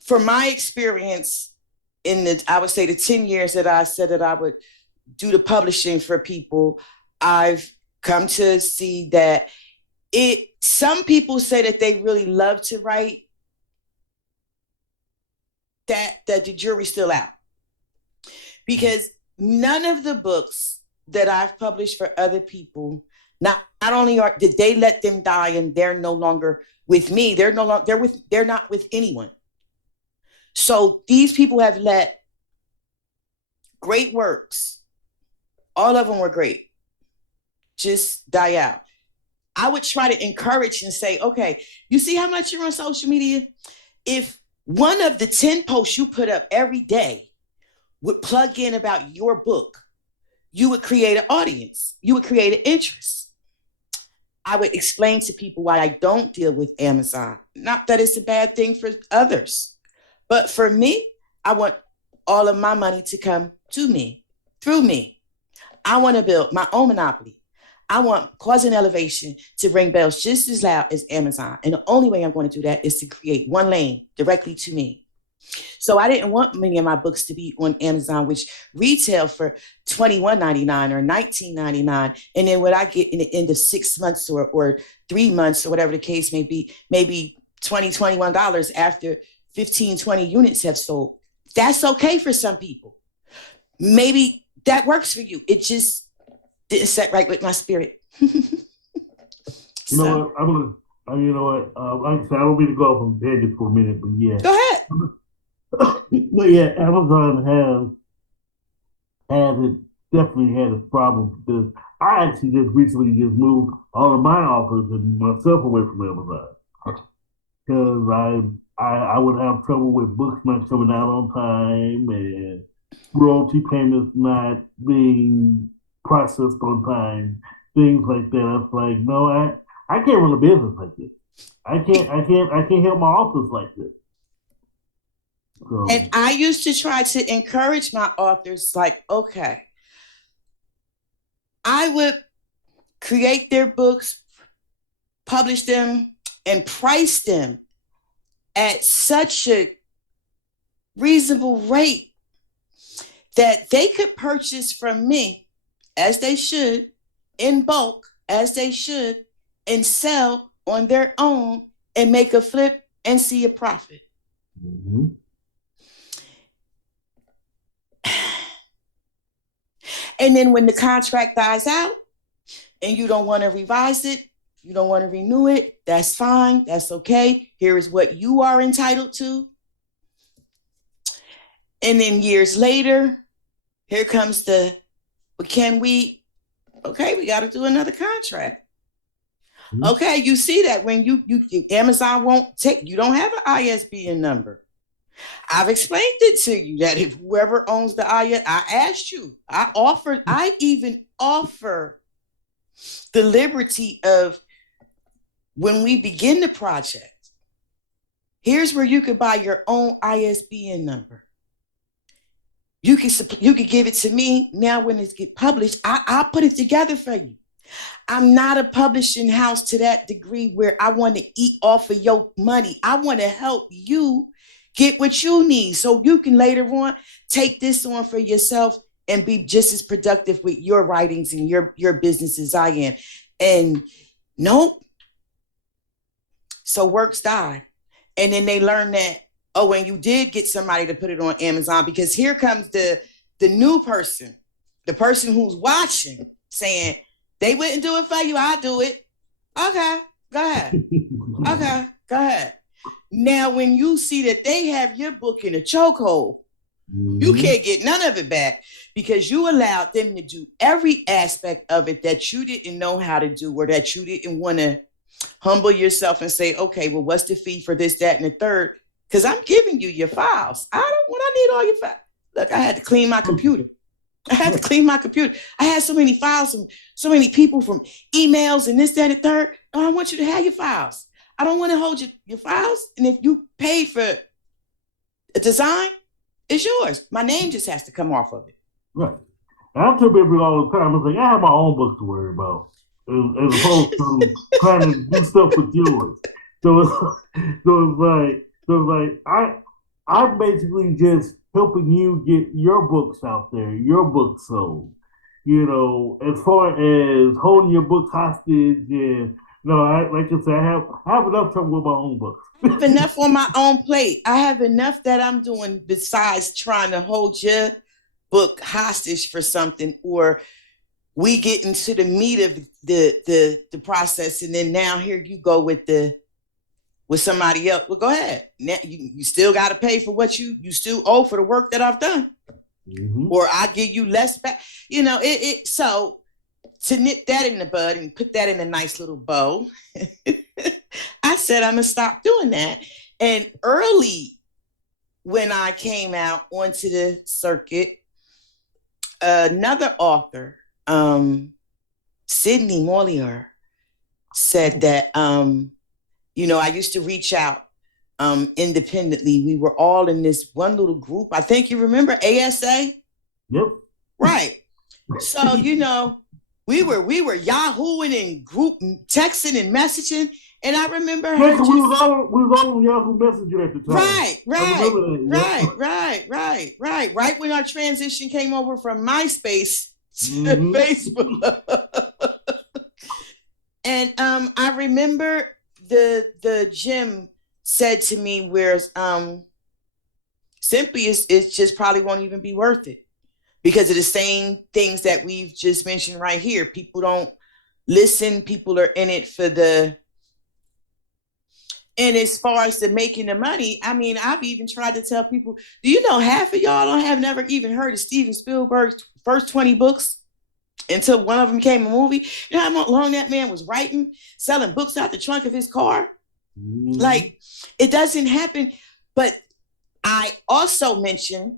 from my experience I would say the 10 years that I said that I would do the publishing for people, I've come to see that some people say that they really love to write, that the jury's still out. Because none of the books that I've published for other people, not only did they let them die and they're no longer with me, they're not with anyone. So these people have let great works, all of them were great, just die out. I would try to encourage and say, okay, you see how much you're on social media? If one of the 10 posts you put up every day would plug in about your book, you would create an audience, you would create an interest. I would explain to people why I don't deal with Amazon. Not that it's a bad thing for others, but for me, I want all of my money to come to me through me. I want to build my own monopoly. I want Cause and Elevation to ring bells just as loud as Amazon. And the only way I'm going to do that is to create one lane directly to me. So I didn't want many of my books to be on Amazon, which retail for $21.99 or $19.99. And then what I get in the end of 6 months or 3 months or whatever the case may be, maybe $20, $21 after 15, 20 units have sold. That's okay for some people. Maybe that works for you. It just didn't set right with my spirit. You know what? I'm gonna. You know what? Like I said, I don't mean to go off on tangent for a minute, but yeah. Go ahead. But yeah, Amazon has it definitely had its problems because I actually just recently just moved all of my offers and myself away from Amazon because I would have trouble with books not coming out on time and royalty payments not being processed on time, things like that. I was like, no, I can't run a business like this. I can't help my authors like this. So, and I used to try to encourage my authors, like, okay, I would create their books, publish them, and price them at such a reasonable rate that they could purchase from me, as they should, in bulk, as they should, and sell on their own and make a flip and see a profit. mm-hmm. And then when the contract dies out and you don't want to revise it, you don't want to renew it, that's fine. That's okay. Here is what you are entitled to. And then years later, here comes but can we, okay, we got to do another contract. Mm-hmm. Okay, you see that when you Amazon won't take, you don't have an ISBN number. I've explained it to you that if whoever owns the ISBN, I asked you, I even offer the liberty of when we begin the project, here's where you could buy your own ISBN number. You could give it to me. Now when it gets published, I'll put it together for you. I'm not a publishing house to that degree where I want to eat off of your money. I want to help you get what you need so you can later on take this on for yourself and be just as productive with your writings and your business as I am. And nope. So works die. And then they learn that, oh, when you did get somebody to put it on Amazon, because here comes the new person, the person who's watching saying, they wouldn't do it for you, I'll do it. Okay, go ahead. Okay, go ahead. Now, when you see that they have your book in a chokehold, you can't get none of it back because you allowed them to do every aspect of it that you didn't know how to do or that you didn't want to humble yourself and say, okay, well, what's the fee for this, that, and the third? Because I'm giving you your files. I need all your files. Look, I had to clean my computer. I had so many files from so many people from emails and this, that, and the third. Oh, I want you to have your files. I don't want to hold your files. And if you pay for a design, it's yours. My name just has to come off of it. Right. And I tell people all the time, I was like, I have my own books to worry about, as opposed to trying to do stuff with yours. So it's like I'm basically just helping you get your books out there, your books sold. You know, as far as holding your books hostage and like I said, I have enough trouble with my own books. I have enough on my own plate. I have enough that I'm doing besides trying to hold your book hostage for something, or we get into the meat of the process, and then now here you go with somebody else. Well, go ahead. Now you still got to pay for what you still owe for the work that I've done, or I give you less back. You know it. So to nip that in the bud and put that in a nice little bow, I said I'm gonna stop doing that. And early when I came out onto the circuit, another author, Sydney Mollier, said that I used to reach out independently. We were all in this one little group. I think you remember ASA? Yep. Right. So, we were Yahooing and group texting and messaging. And I remember her we was all on Yahoo Messenger at the time. Right. I remember that. Right when our transition came over from MySpace to Facebook. And I remember the gym said to me, where simply it just probably won't even be worth it because of the same things that we've just mentioned right here. People don't listen. People are in it for and as far as the making the money, I mean, I've even tried to tell people, do you know half of y'all have never even heard of Steven Spielberg's first 20 books until one of them became a movie? You know how long that man was writing, selling books out the trunk of his car? Like, it doesn't happen. But I also mentioned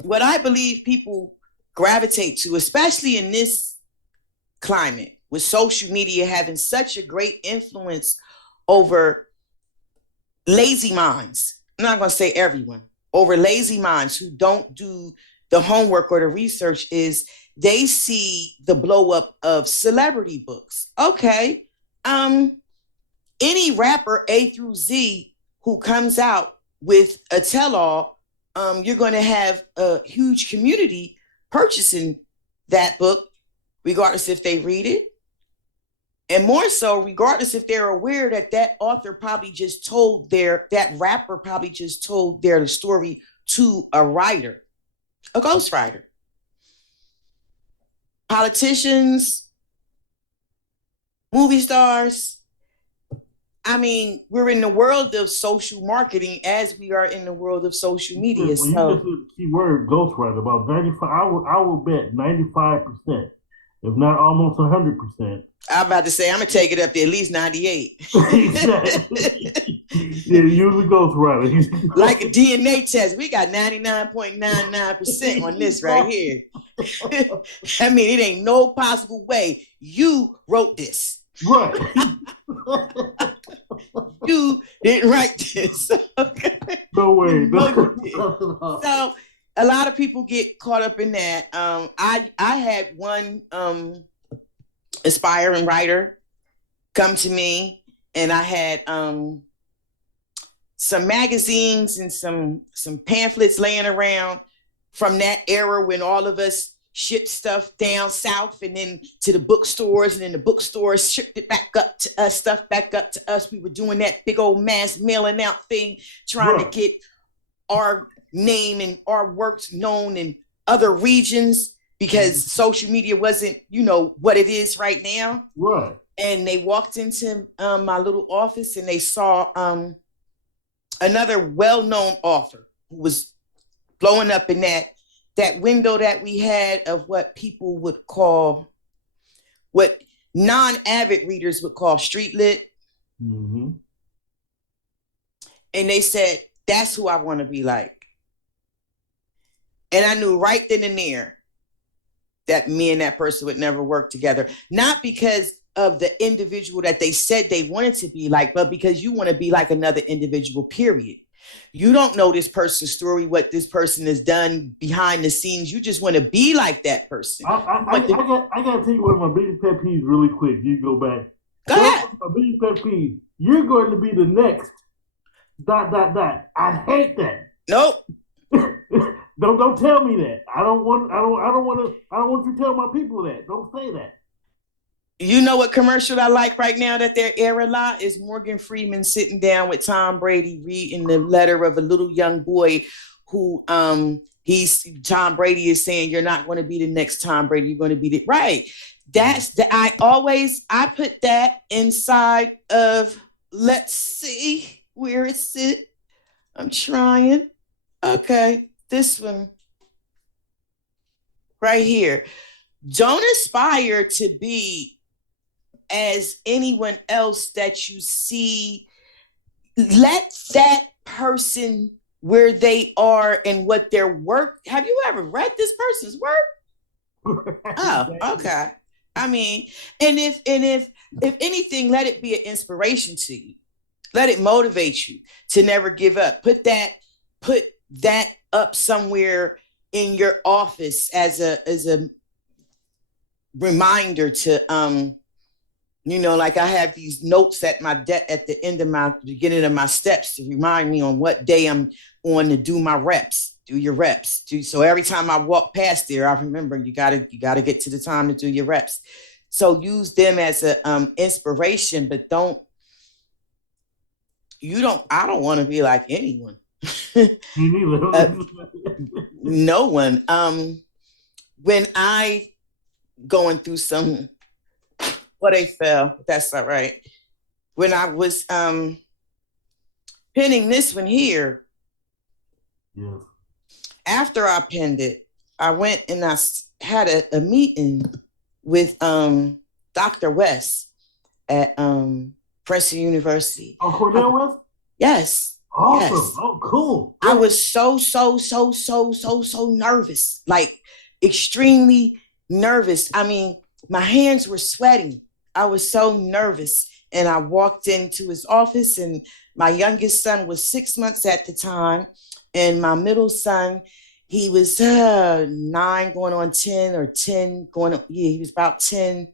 what I believe people gravitate to, especially in this climate, with social media having such a great influence over lazy minds. I'm not going to say everyone, over lazy minds who don't do the homework or the research, is they see the blow up of celebrity books. Okay. Any rapper A through Z who comes out with a tell-all, you're going to have a huge community purchasing that book, regardless if they read it. And more so, regardless if they're aware that author probably just told that rapper probably just told their story to a writer, a ghostwriter. Politicians, movie stars. I mean, we're in the world of social marketing as we are in the world of social media. Well, you just said the key word, ghostwriter. About 95, I will bet 95%, if not almost 100%. I'm about to say, I'm going to take it up to at least 98. Exactly. Yeah, usually ghostwriter. Like a DNA test, we got 99.99% on this right here. I mean, it ain't no possible way you wrote this. Right. You didn't write this. Okay. No way. So a lot of people get caught up in that. I had one aspiring writer come to me, and I had some magazines and some pamphlets laying around from that era when all of us shipped stuff down south and then to the bookstores, and then the bookstores shipped it back up to us, stuff back up to us. We were doing that big old mass mailing out thing, trying to get our name and our works known in other regions, because social media wasn't, what it is right now. Right. And they walked into my little office and they saw another well-known author who was blowing up in that window that we had of what people would call, what non-avid readers would call street lit. Mm-hmm. And they said, that's who I want to be like. And I knew right then and there that me and that person would never work together. Not because of the individual that they said they wanted to be like, but because you want to be like another individual, period. You don't know this person's story, what this person has done behind the scenes. You just want to be like that person. I got to tell you one of my biggest pet peeves really quick. You go back. Go ahead. My biggest pet peeve. You're going to be the next ... I hate that. Nope. Don't tell me that. I don't want you to tell my people that. Don't say that. You know what commercial I like right now that they're airing a lot is Morgan Freeman sitting down with Tom Brady reading the letter of a little young boy who Tom Brady is saying, you're not going to be the next Tom Brady, you're going to be the right. I put that inside of, let's see where it's at. I'm trying. Okay, this one right here. Don't aspire to be as anyone else that you see. Let that person where they are and what their work. Have you ever read this person's work? Oh, okay. I mean, and if anything, let it be an inspiration to you. Let it motivate you to never give up. Put that up somewhere in your office as a reminder to like I have these notes at the end of my beginning of my steps to remind me on what day I'm on to do my reps. Do your reps. So every time I walk past there, I remember you gotta get to the time to do your reps. So use them as a inspiration, but I don't want to be like anyone. Me neither. No one. When I going through some, they fell, but that's all right. When I was penning this one here, yeah. After I penned it, I went and I had a meeting with Dr. West at Princeton University. Oh, Cornell West? Yes. Awesome. Yes. Oh, cool. I was so nervous, like extremely nervous. I mean, my hands were sweating. I was so nervous. And I walked into his office, and my youngest son was 6 months at the time. And my middle son, he was 9 going on 10 or 10 going on, he was about 10.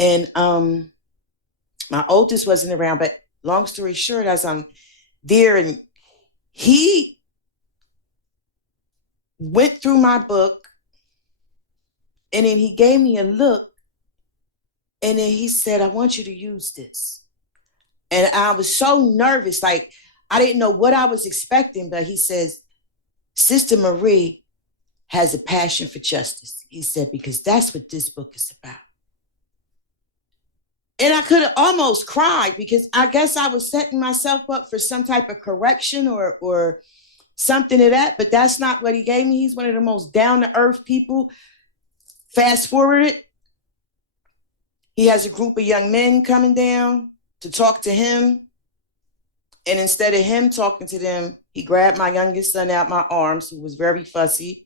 And my oldest wasn't around, but long story short, as I'm there, and he went through my book, and then he gave me a look, and then he said, I want you to use this. And I was so nervous, like I didn't know what I was expecting, but he says, Sister Marie has a passion for justice. He said, because that's what this book is about. And I could have almost cried, because I guess I was setting myself up for some type of correction or something of that, but that's not what he gave me. He's one of the most down-to-earth people. Fast forward it, he has a group of young men coming down to talk to him. And instead of him talking to them, he grabbed my youngest son out my arms, who was very fussy.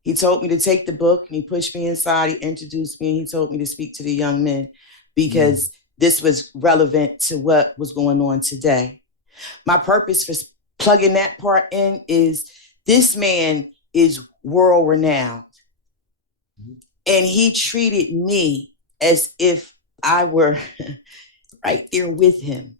He told me to take the book, and he pushed me inside. He introduced me, and he told me to speak to the young men, because this was relevant to what was going on today. My purpose for plugging that part in is this man is world renowned. And he treated me as if I were right there with him.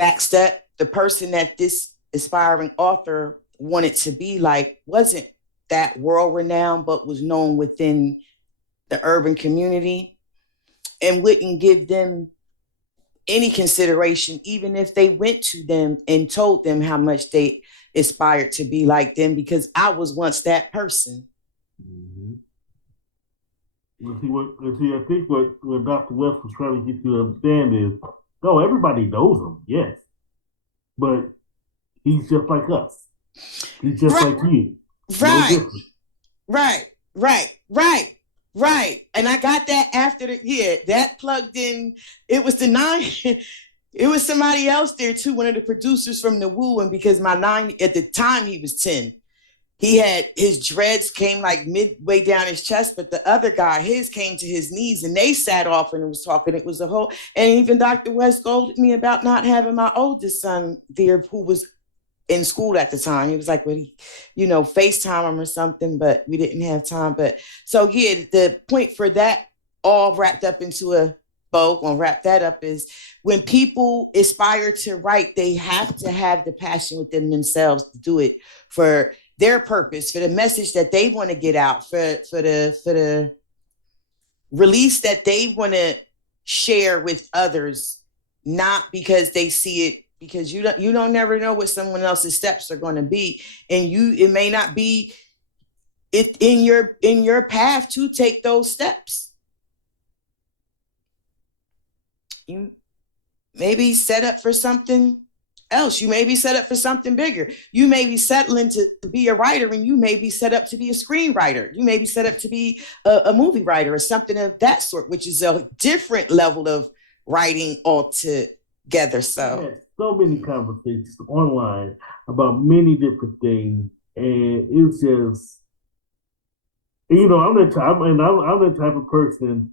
Backstep, the person that this aspiring author wanted to be like wasn't that world renowned, but was known within the urban community, and wouldn't give them any consideration, even if they went to them and told them how much they aspired to be like them, because I was once that person. Mm-hmm. I think what Dr. West was trying to get you to understand is, no, everybody knows him, yes, but he's just like us. He's just like you. Right. No right. And I got that after that plugged in. It was the 9. It was somebody else there too, one of the producers from the Woo, and because my 9 at the time he was 10. He had his dreads came like midway down his chest, but the other guy, his came to his knees, and they sat off and was talking. It was a whole, and even Dr. West scolded me about not having my oldest son there, who was in school at the time. He was like, well, FaceTime him or something, but we didn't have time. But so the point for that all wrapped up into a bow, gonna wrap that up, is when people aspire to write, they have to have the passion within themselves to do it for their purpose, for the message that they want to get out, for the release that they want to share with others, not because they see it, because you don't never know what someone else's steps are going to be, and it may not be it in your path to take those steps. You may be set up for something else. You may be set up for something bigger. You may be settling to be a writer, and you may be set up to be a screenwriter. You may be set up to be a movie writer or something of that sort, which is a different level of writing altogether. So many conversations online about many different things, and it's just, I'm that type of person.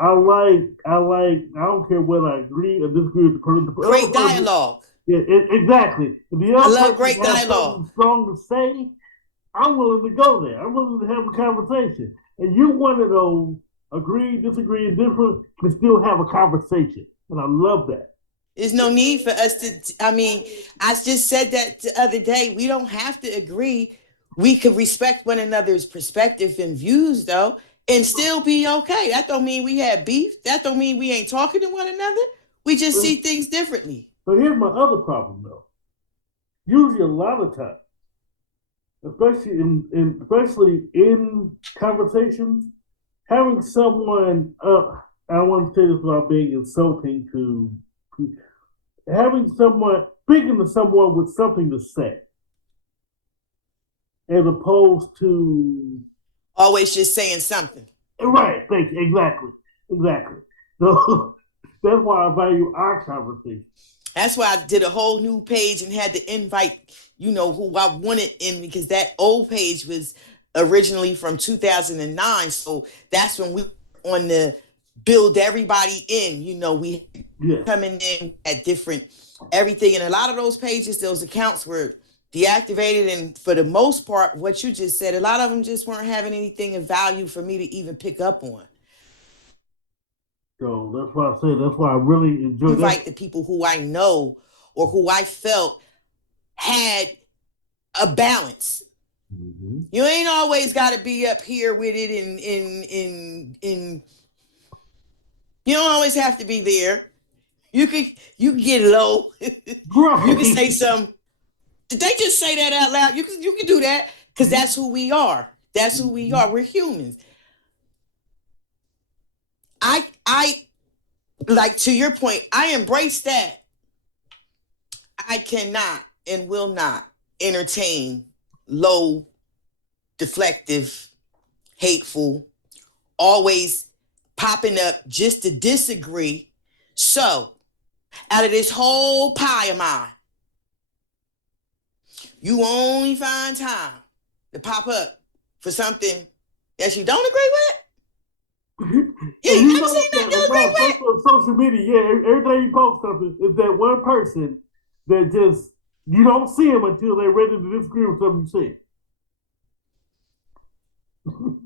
I don't care whether I agree or disagree with the person. Great dialogue. Yeah, exactly. If the I other love person great has dialogue. something strong to say, I'm willing to go there. I'm willing to have a conversation. And you one of those agree, disagree, and different, but still have a conversation. And I love that. There's no need for us to, I mean, I just said that the other day. We don't have to agree. We could respect one another's perspective and views, though, and still be okay. That don't mean we have beef. That don't mean we ain't talking to one another. We just see things differently. But here's my other problem, though. Usually, a lot of times, especially in conversations, having someone I don't want to say this without being insulting to having someone speaking to someone with something to say as opposed to Always just saying something. right, thank you, exactly. So that's why I value our conversation. That's why I did a whole new page and had to invite, who I wanted in, because that old page was originally from 2009. So that's when we on the build everybody in, we Yes. coming in at different everything. And a lot of those pages, those accounts were deactivated. And for the most part, what you just said, a lot of them just weren't having anything of value for me to even pick up on. So that's why I said that's why I really enjoy invite the people who I know or who I felt had a balance. Mm-hmm. You ain't always got to be up here with it, and you don't always have to be there. You can get low. Right. You can say some. Did they just say that out loud? You can do that, because that's who we are. That's who we are. We're humans. I like, to your point, I embrace that. I cannot and will not entertain low, deflective, hateful, always popping up just to disagree. So, out of this whole pie of mine, you only find time to pop up for something that you don't agree with? You ain't never seen nothing you agree with? On social media, yeah, every time you post something, is that one person that just you don't see them until they're ready to disagree with something you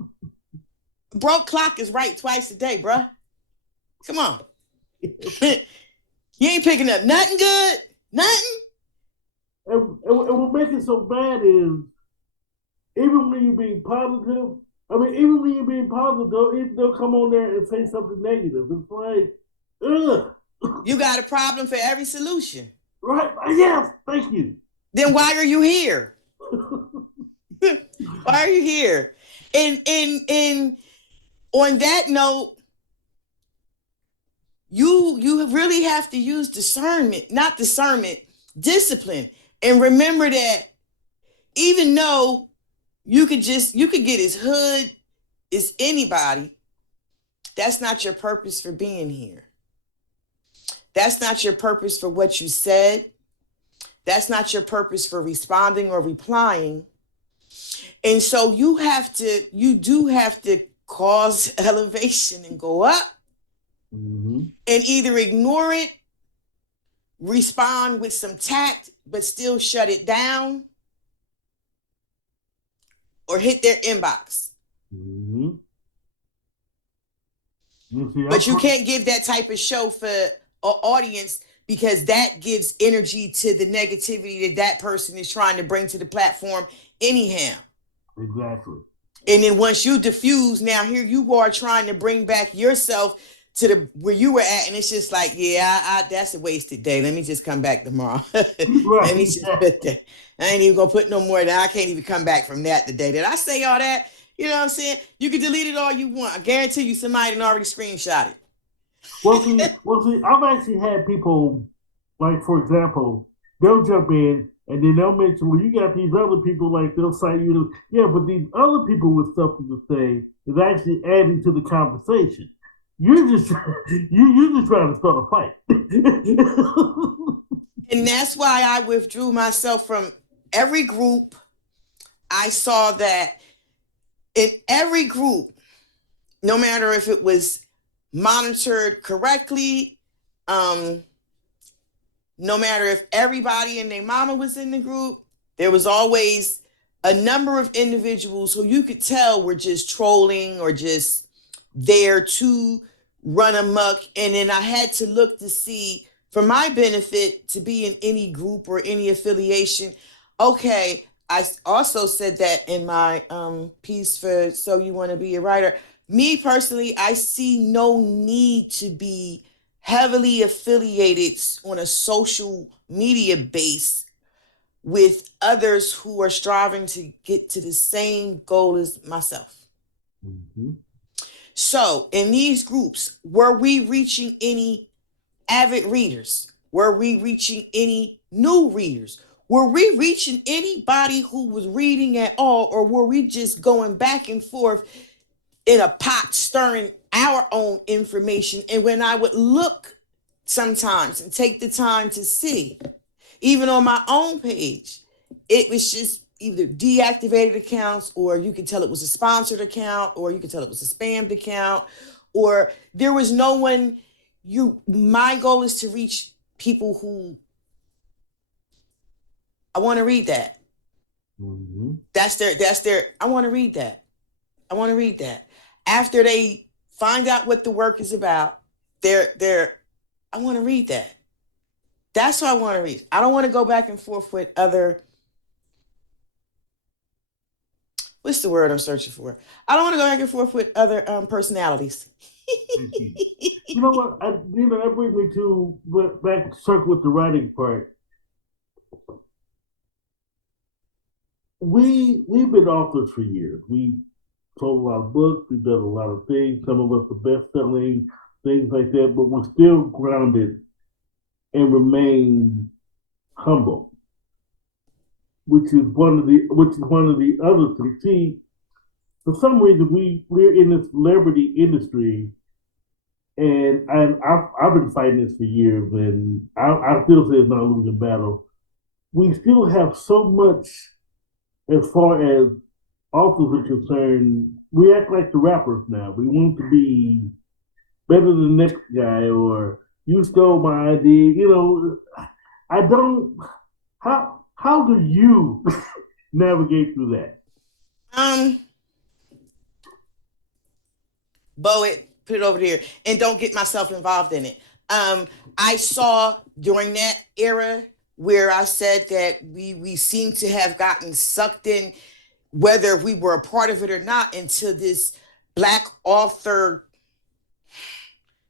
Broke clock is right twice a day, bruh. Come on. You ain't picking up nothing good, nothing. And what makes it so bad is even when you're being positive, even when you're being positive, they'll come on there and say something negative. It's like, ugh. You got a problem for every solution. Right? Yes, thank you. Then why are you here? Why are you here? And on that note, you really have to use discernment, not discernment, discipline. And remember that even though you could get as hood as anybody, that's not your purpose for being here. That's not your purpose for what you said. That's not your purpose for responding or replying. And so you do have to cause elevation and go up, and either ignore it, respond with some tact, but still shut it down, or hit their inbox. But you can't give that type of show for an audience, because that gives energy to the negativity that person is trying to bring to the platform anyhow. Exactly. And then once you diffuse, now here you are trying to bring back yourself to the where you were at, and it's just like, yeah, that's a wasted day. Let me just come back tomorrow. Right. Let me just put that. I ain't even gonna put no more. I can't even come back from that today. Did I say all that? You know what I'm saying? You can delete it all you want. I guarantee you somebody done already screenshot it. Well, see, I've actually had people, like, for example, they'll jump in and then they'll mention, well, you got these other people, like, they'll cite you. Yeah, but these other people with something to say is actually adding to the conversation. You're just you're just trying to start a fight. And that's why I withdrew myself from every group. I saw that in every group, no matter if it was monitored correctly, no matter if everybody and their mama was in the group, there was always a number of individuals who you could tell were just trolling or just there to run amok. And then I had to look to see, for my benefit, to be in any group or any affiliation. Okay, I also said that in my piece for So You Want to Be a Writer. Me personally, I see no need to be heavily affiliated on a social media base with others who are striving to get to the same goal as myself. Mm-hmm. So, in these groups, were we reaching any avid readers? Were we reaching any new readers? Were we reaching anybody who was reading at all, or were we just going back and forth in a pot stirring our own information? And when I would look sometimes and take the time to see, even on my own page, it was just either deactivated accounts, or you could tell it was a sponsored account, or you could tell it was a spammed account, or there was no one. My goal is to reach people who I want to read that. Mm-hmm. That's their I want to read that. I want to read that. After they find out what the work is about, I want to read that. That's what I want to read. I don't want to go back and forth with other, what's the word I'm searching for? I don't want to go back and forth with other personalities. You know what? That brings me to back circle with the writing part. We've been authors for years. We sold a lot of books. We've done a lot of things. Some of us are best-selling, things like that. But we're still grounded and remain humble, which is one of the other things. See, for some reason, we're in this celebrity industry, and I've been fighting this for years, and I still say it's not a losing battle. We still have so much as far as authors are concerned. We act like the rappers now. We want to be better than the next guy, or you stole my idea. I don't. How do you navigate through that? Bow it, put it over there, and don't get myself involved in it. I saw during that era where I said that we seem to have gotten sucked in, whether we were a part of it or not, into this Black author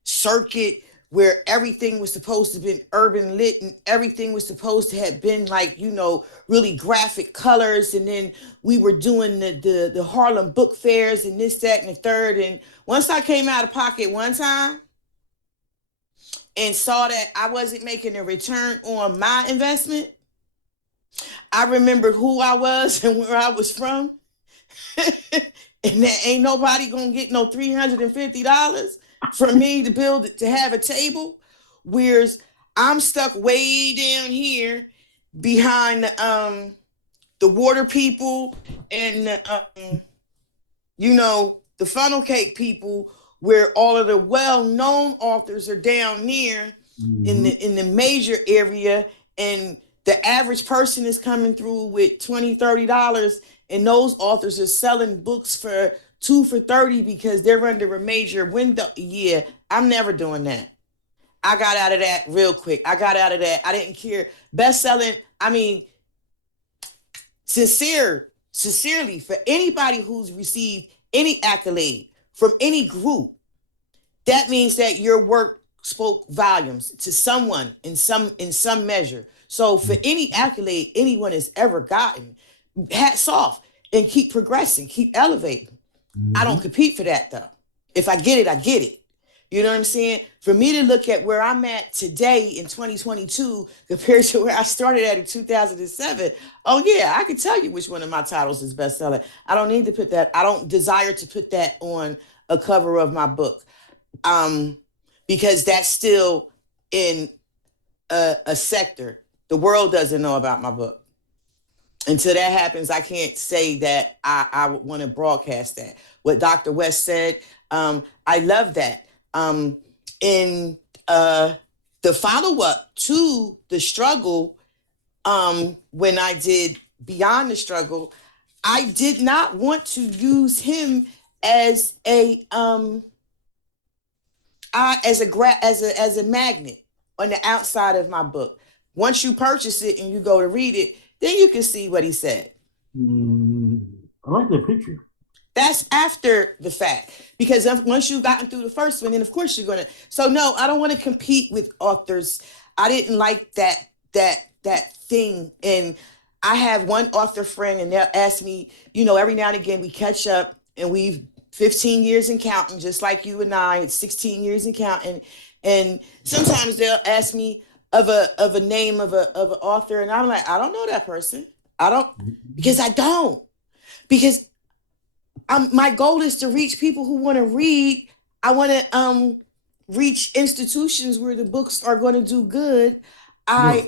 circuit where everything was supposed to have been urban lit and everything was supposed to have been like, really graphic colors. And then we were doing the Harlem book fairs and this, that, and the third. And once I came out of pocket one time and saw that I wasn't making a return on my investment, I remembered who I was and where I was from. And there ain't nobody gonna get no $350 from me to have a table, whereas I'm stuck way down here behind the water people and the funnel cake people, where all of the well-known authors are down here in the major area, and the average person is coming through with $20-$30, and those authors are selling books for $2 for $30 because they're under a major window. Yeah, I'm never doing that. I got out of that real quick. I got out of that. I didn't care. Best-selling, sincerely, for anybody who's received any accolade from any group, that means that your work spoke volumes to someone in some measure. So for any accolade anyone has ever gotten, hats off, and keep progressing, keep elevating. I don't compete for that though. If I get it, I get it. You know what I'm saying? For me to look at where I'm at today in 2022 compared to where I started at in 2007, oh yeah, I can tell you which one of my titles is bestseller. I don't need to put that. I don't desire to put that on a cover of my book, because that's still in a sector the world doesn't know about my book. Until that happens, I can't say that I would want to broadcast that. What Dr. West said, I love that. In the follow-up to the struggle, when I did Beyond the Struggle, I did not want to use him as a as a magnet on the outside of my book. Once you purchase it and you go to read it, then you can see what he said. I like that picture. That's after the fact, because once you've gotten through the first one, then of course you're gonna. So no, I don't want to compete with authors. I didn't like that thing. And I have one author friend, and they'll ask me, every now and again we catch up, and we've 15 years and counting, just like you and I. It's 16 years and counting, and sometimes they'll ask me of a name of an author, and I'm like, I don't know that person. I don't, because I don't, because my goal is to reach people who want to read. I want to reach institutions where the books are going to do good. I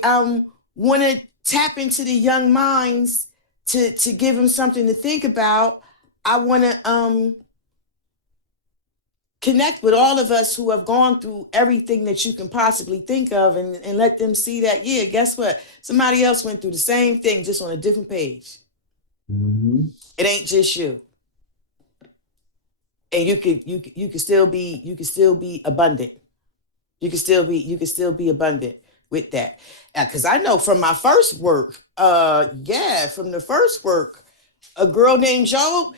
want to tap into the young minds to give them something to think about. I want to connect with all of us who have gone through everything that you can possibly think of, and let them see that, yeah, guess what? Somebody else went through the same thing, just on a different page. Mm-hmm. It ain't just you. And you could still be abundant. You can still be abundant with that. Because I know from my first work, from the first work, A Girl Named Joe,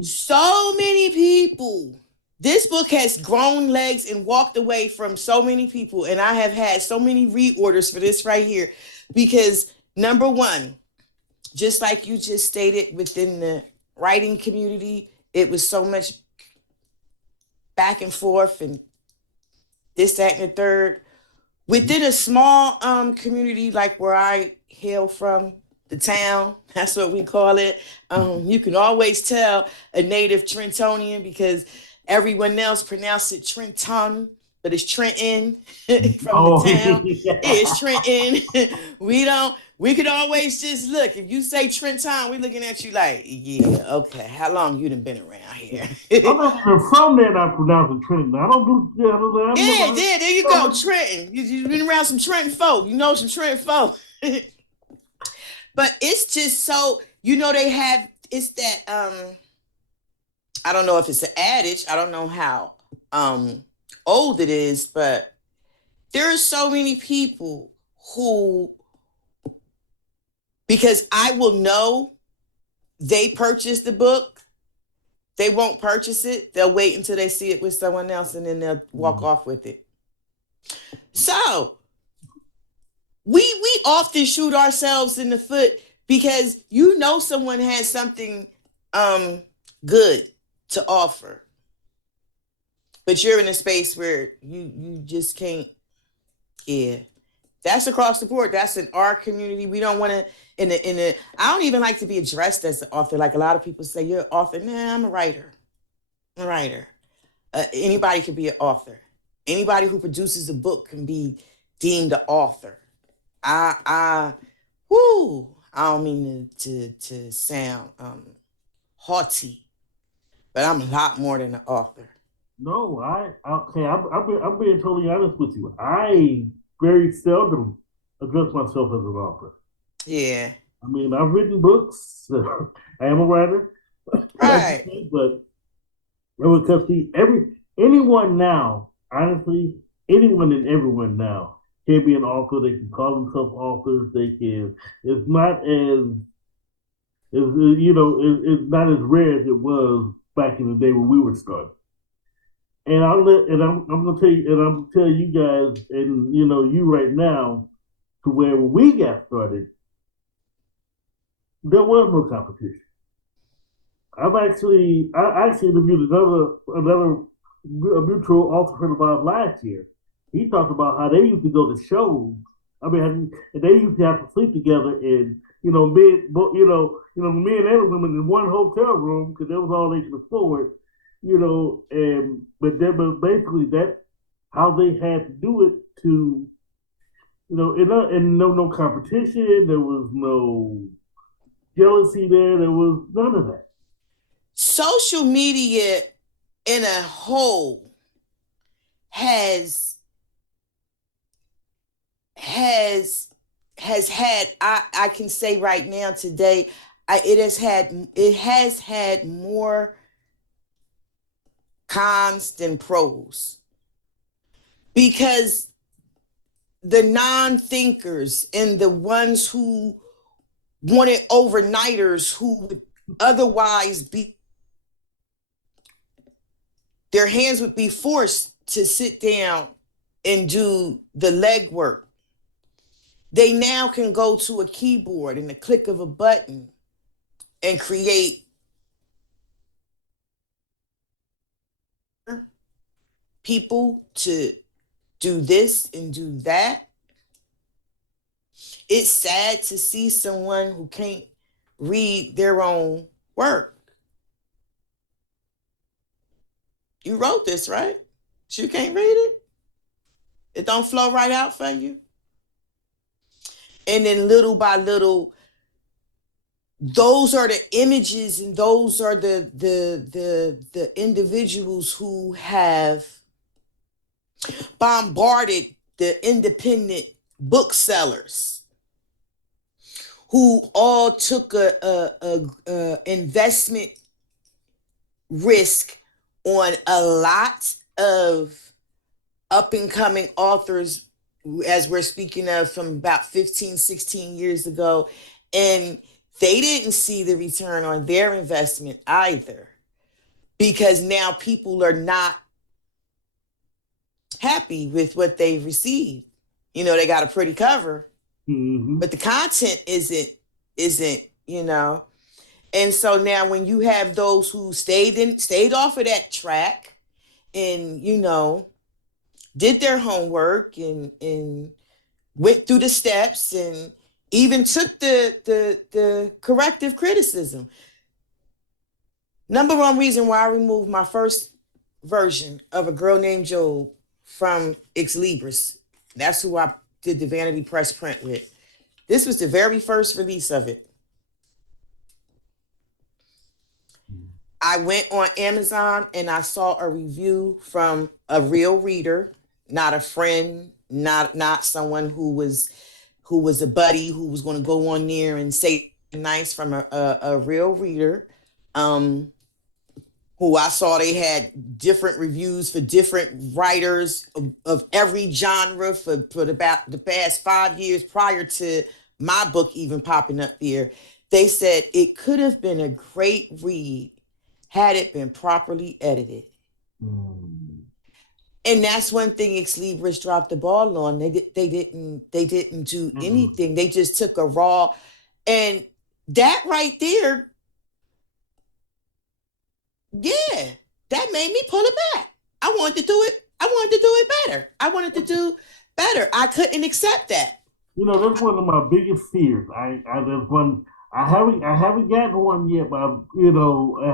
so many people. This book has grown legs and walked away from so many people, and I have had so many reorders for this right here, because number one, just like you just stated, within the writing community, it was so much back and forth and this, that, and the third. Within a small community like where I hail from, the town, that's what we call it, you can always tell a native Trentonian, because everyone else pronounce it Trenton, but it's Trenton from the town. It's Trenton. We could always just look. If you say Trenton, we're looking at you like, yeah, okay, how long you done been around here? I'm not even from there and I pronounce it Trenton. I don't do, Yeah, there you go, Trenton. You've been around some Trenton folk. You know some Trenton folk. But it's just so, they have, it's that, I don't know if it's an adage. I don't know how old it is, but there are so many people who, because I will know they purchased the book, they won't purchase it. They'll wait until they see it with someone else, and then they'll walk off with it. So we often shoot ourselves in the foot, because someone has something good to offer, but you're in a space where you just can't. Yeah, that's across the board. That's in our community. We don't want to. I don't even like to be addressed as an author. Like a lot of people say, you're an author. Nah, I'm a writer. I'm a writer. Anybody can be an author. Anybody who produces a book can be deemed an author. I don't mean to sound haughty, but I'm a lot more than an author. No, I'm being totally honest with you. I very seldom address myself as an author. Yeah. I mean, I've written books. I am a writer. Right. But because anyone now, honestly, anyone and everyone now can be an author. They can call themselves authors. They can. It's not it's not as rare as it was back in the day when we were starting. And I'm gonna tell you, and I'm gonna tell you guys, and you right now, to where when we got started, there was no competition. I actually interviewed another mutual author friend of ours last year. He talked about how they used to go to shows. I mean, and they used to have to sleep together, and men and women in one hotel room, because that was all they could afford. But basically that's how they had to do it, to and no competition. There was no jealousy there. There was none of that. Social media in a whole has has had, I can say right now today, it has had more cons than pros, because the non-thinkers and the ones who wanted overnighters who would otherwise be, their hands would be forced to sit down and do the legwork. They now can go to a keyboard and the click of a button and create people to do this and do that. It's sad to see someone who can't read their own work. You wrote this, right? But you can't read it? It don't flow right out for you? And then little by little, those are the images, and those are the individuals who have bombarded the independent booksellers, who all took a investment risk on a lot of up and coming authors, as we're speaking of, from about 15, 16 years ago. And they didn't see the return on their investment either, because now people are not happy with what they've received. You know, they got a pretty cover, but the content isn't, you know. And so now when you have those who stayed off of that track and, you know, did their homework and went through the steps and even took the corrective criticism. Number one reason why I removed my first version of A Girl Named Job from Ex Libris, that's who I did the Vanity Press print with. This was the very first release of it. I went on Amazon and I saw a review from a real reader, not a friend, not someone who was a buddy who was going to go on there and say nice, from a real reader, who I saw they had different reviews for different writers of every genre for about the past 5 years prior to my book even popping up there. They said it could have been a great read had it been properly edited. And that's one thing Ex Libris dropped the ball on. They didn't do anything. They just took a raw, and that right there, yeah, that made me pull it back. I wanted to do it better. I wanted to do better. I couldn't accept that. You know, that's one of my biggest fears. There's one. I haven't gotten one yet, but I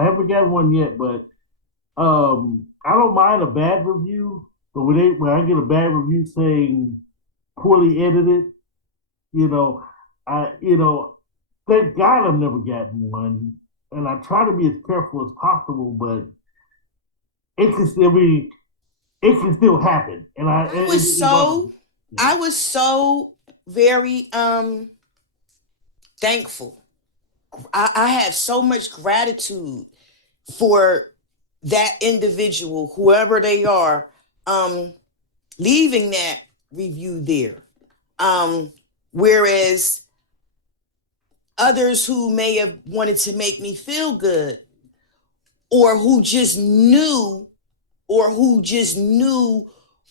haven't gotten one yet. But I don't mind a bad review, but when I get a bad review saying poorly edited, thank God I've never gotten one, and I try to be as careful as possible, but it can still happen. And I was so very thankful. I have so much gratitude for that individual, whoever they are, leaving that review there. Whereas others who may have wanted to make me feel good, or who just knew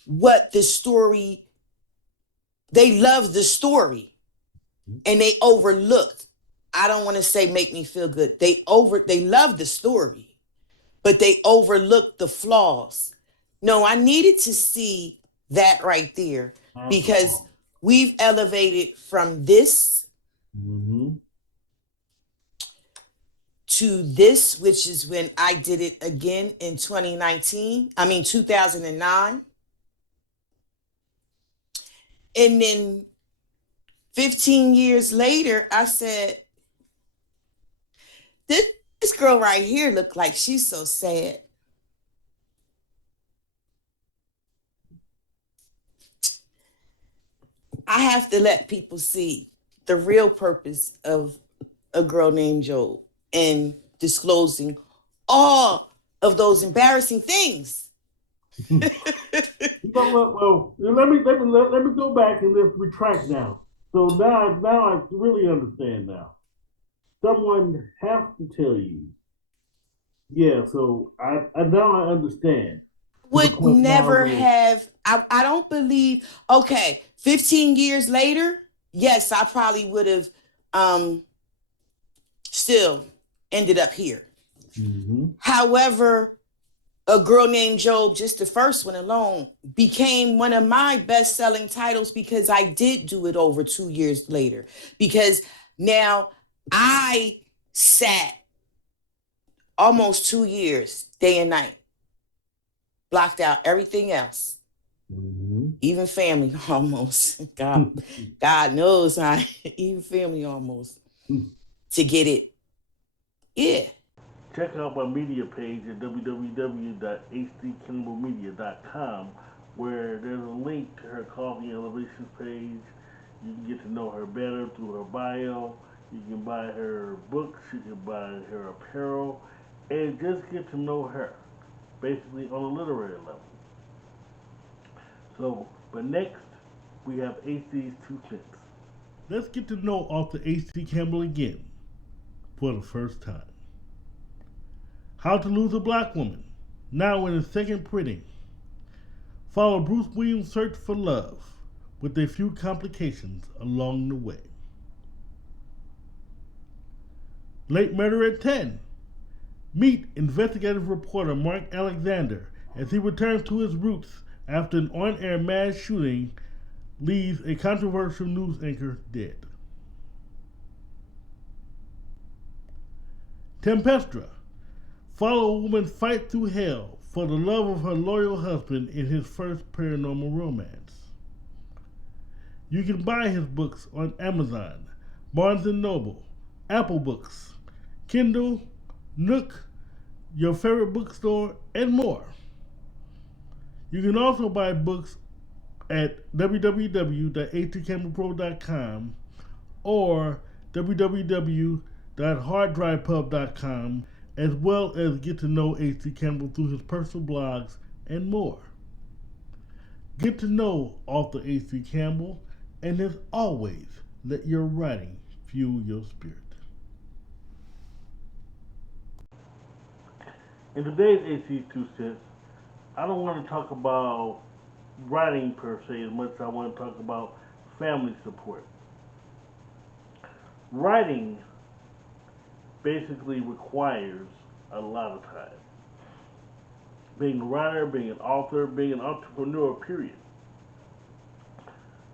what the story, they loved the story and they overlooked. I don't want to say make me feel good. They loved the story, but they overlooked the flaws. No, I needed to see that right there, because we've elevated from this to this, which is when I did it again in 2009. And then 15 years later, I said, this girl right here looked like she's so sad. I have to let people see the real purpose of A Girl Named Job and disclosing all of those embarrassing things. You know what? Well, let me go back and let's retract now. So now I really understand now. Someone has to tell you. Yeah. So I now I understand to the Would point now never where have, I don't believe, okay, 15 years later, yes, I probably would have um, still ended up here. mm-hmm. However, A Girl Named Job, just the first one alone, became one of my best selling titles because I did do it over 2 years later. Because now I sat almost 2 years, day and night, blocked out everything else, Mm-hmm. even family almost. God knows I, even family almost, to get it. Yeah. Check out my media page at www.hdkimballmedia.com where there's a link to her Coffee Elevations page. You can get to know her better through her bio. You can buy her books, you can buy her apparel, and just get to know her, basically on a literary level. So, but next, we have HD's 2 cents. Let's get to know author H.D. Campbell again for the first time. How to Lose a Black Woman, now in its second printing. Follow Bruce Williams' search for love with a few complications along the way. Late Murder at 10. Meet investigative reporter Mark Alexander as he returns to his roots after an on-air mass shooting leaves a controversial news anchor dead. Tempestra. Follow a woman fight through hell for the love of her loyal husband in his first paranormal romance. You can buy his books on Amazon, Barnes & Noble, Apple Books, Kindle, Nook, your favorite bookstore, and more. You can also buy books at www.htcampbellpro.com or www.harddrivepub.com, as well as get to know H.D. Campbell through his personal blogs and more. Get to know author H.D. Campbell, and as always, let your writing fuel your spirit. In today's HD's 2 cents, I don't want to talk about writing per se as much as I want to talk about family support. Writing basically requires a lot of time. Being a writer, being an author, being an entrepreneur, period.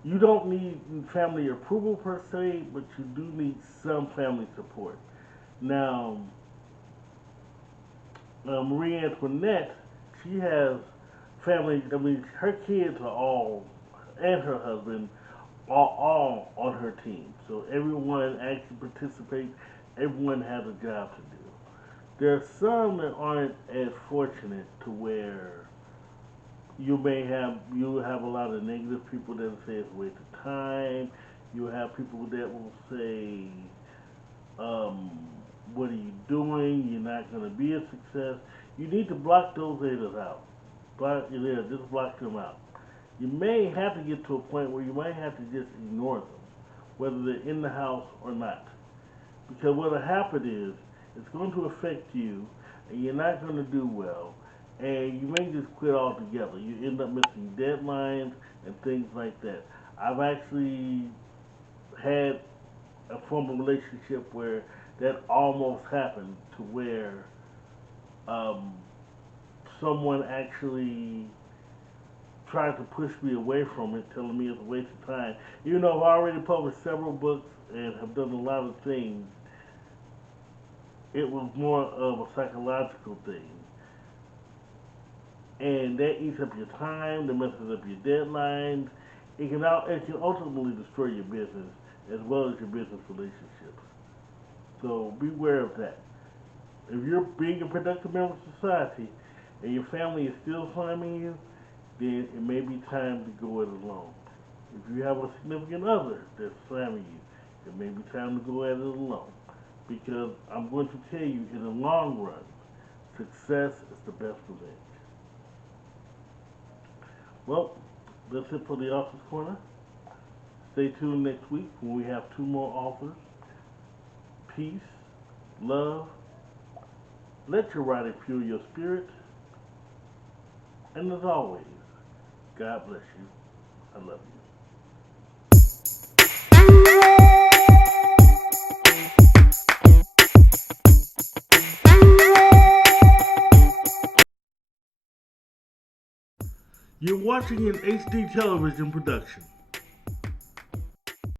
You don't need family approval per se, but you do need some family support. Now, Marie Antoinette, she has family. I mean, her kids are all, and her husband are all on her team. So everyone actually participates. Everyone has a job to do. There are some that aren't as fortunate to where you have a lot of negative people that will say it's a waste of time. You have people that will say, um, "What are you doing? You're not going to be a success." You need to block those haters out. Just block them out. You may have to get to a point where you might have to just ignore them, whether they're in the house or not. Because what'll happen is it's going to affect you, and you're not going to do well, and you may just quit altogether. You end up missing deadlines and things like that. I've actually had a former relationship where that almost happened to where um, someone actually tried to push me away from it, telling me it's a waste of time. Even though I've already published several books and have done a lot of things, it was more of a psychological thing. And that eats up your time, that messes up your deadlines. It can ultimately destroy your business as well as your business relationships. So beware of that. If you're being a productive member of society and your family is still harming you, then it may be time to go it alone. If you have a significant other that's slamming you, it may be time to go at it alone. Because I'm going to tell you, in the long run, success is the best revenge. Well, that's it for the Author's Corner. Stay tuned next week when we have two more authors. Peace, love, let your writing fuel your spirit, and as always, God bless you. I love you. You're watching an HD television production.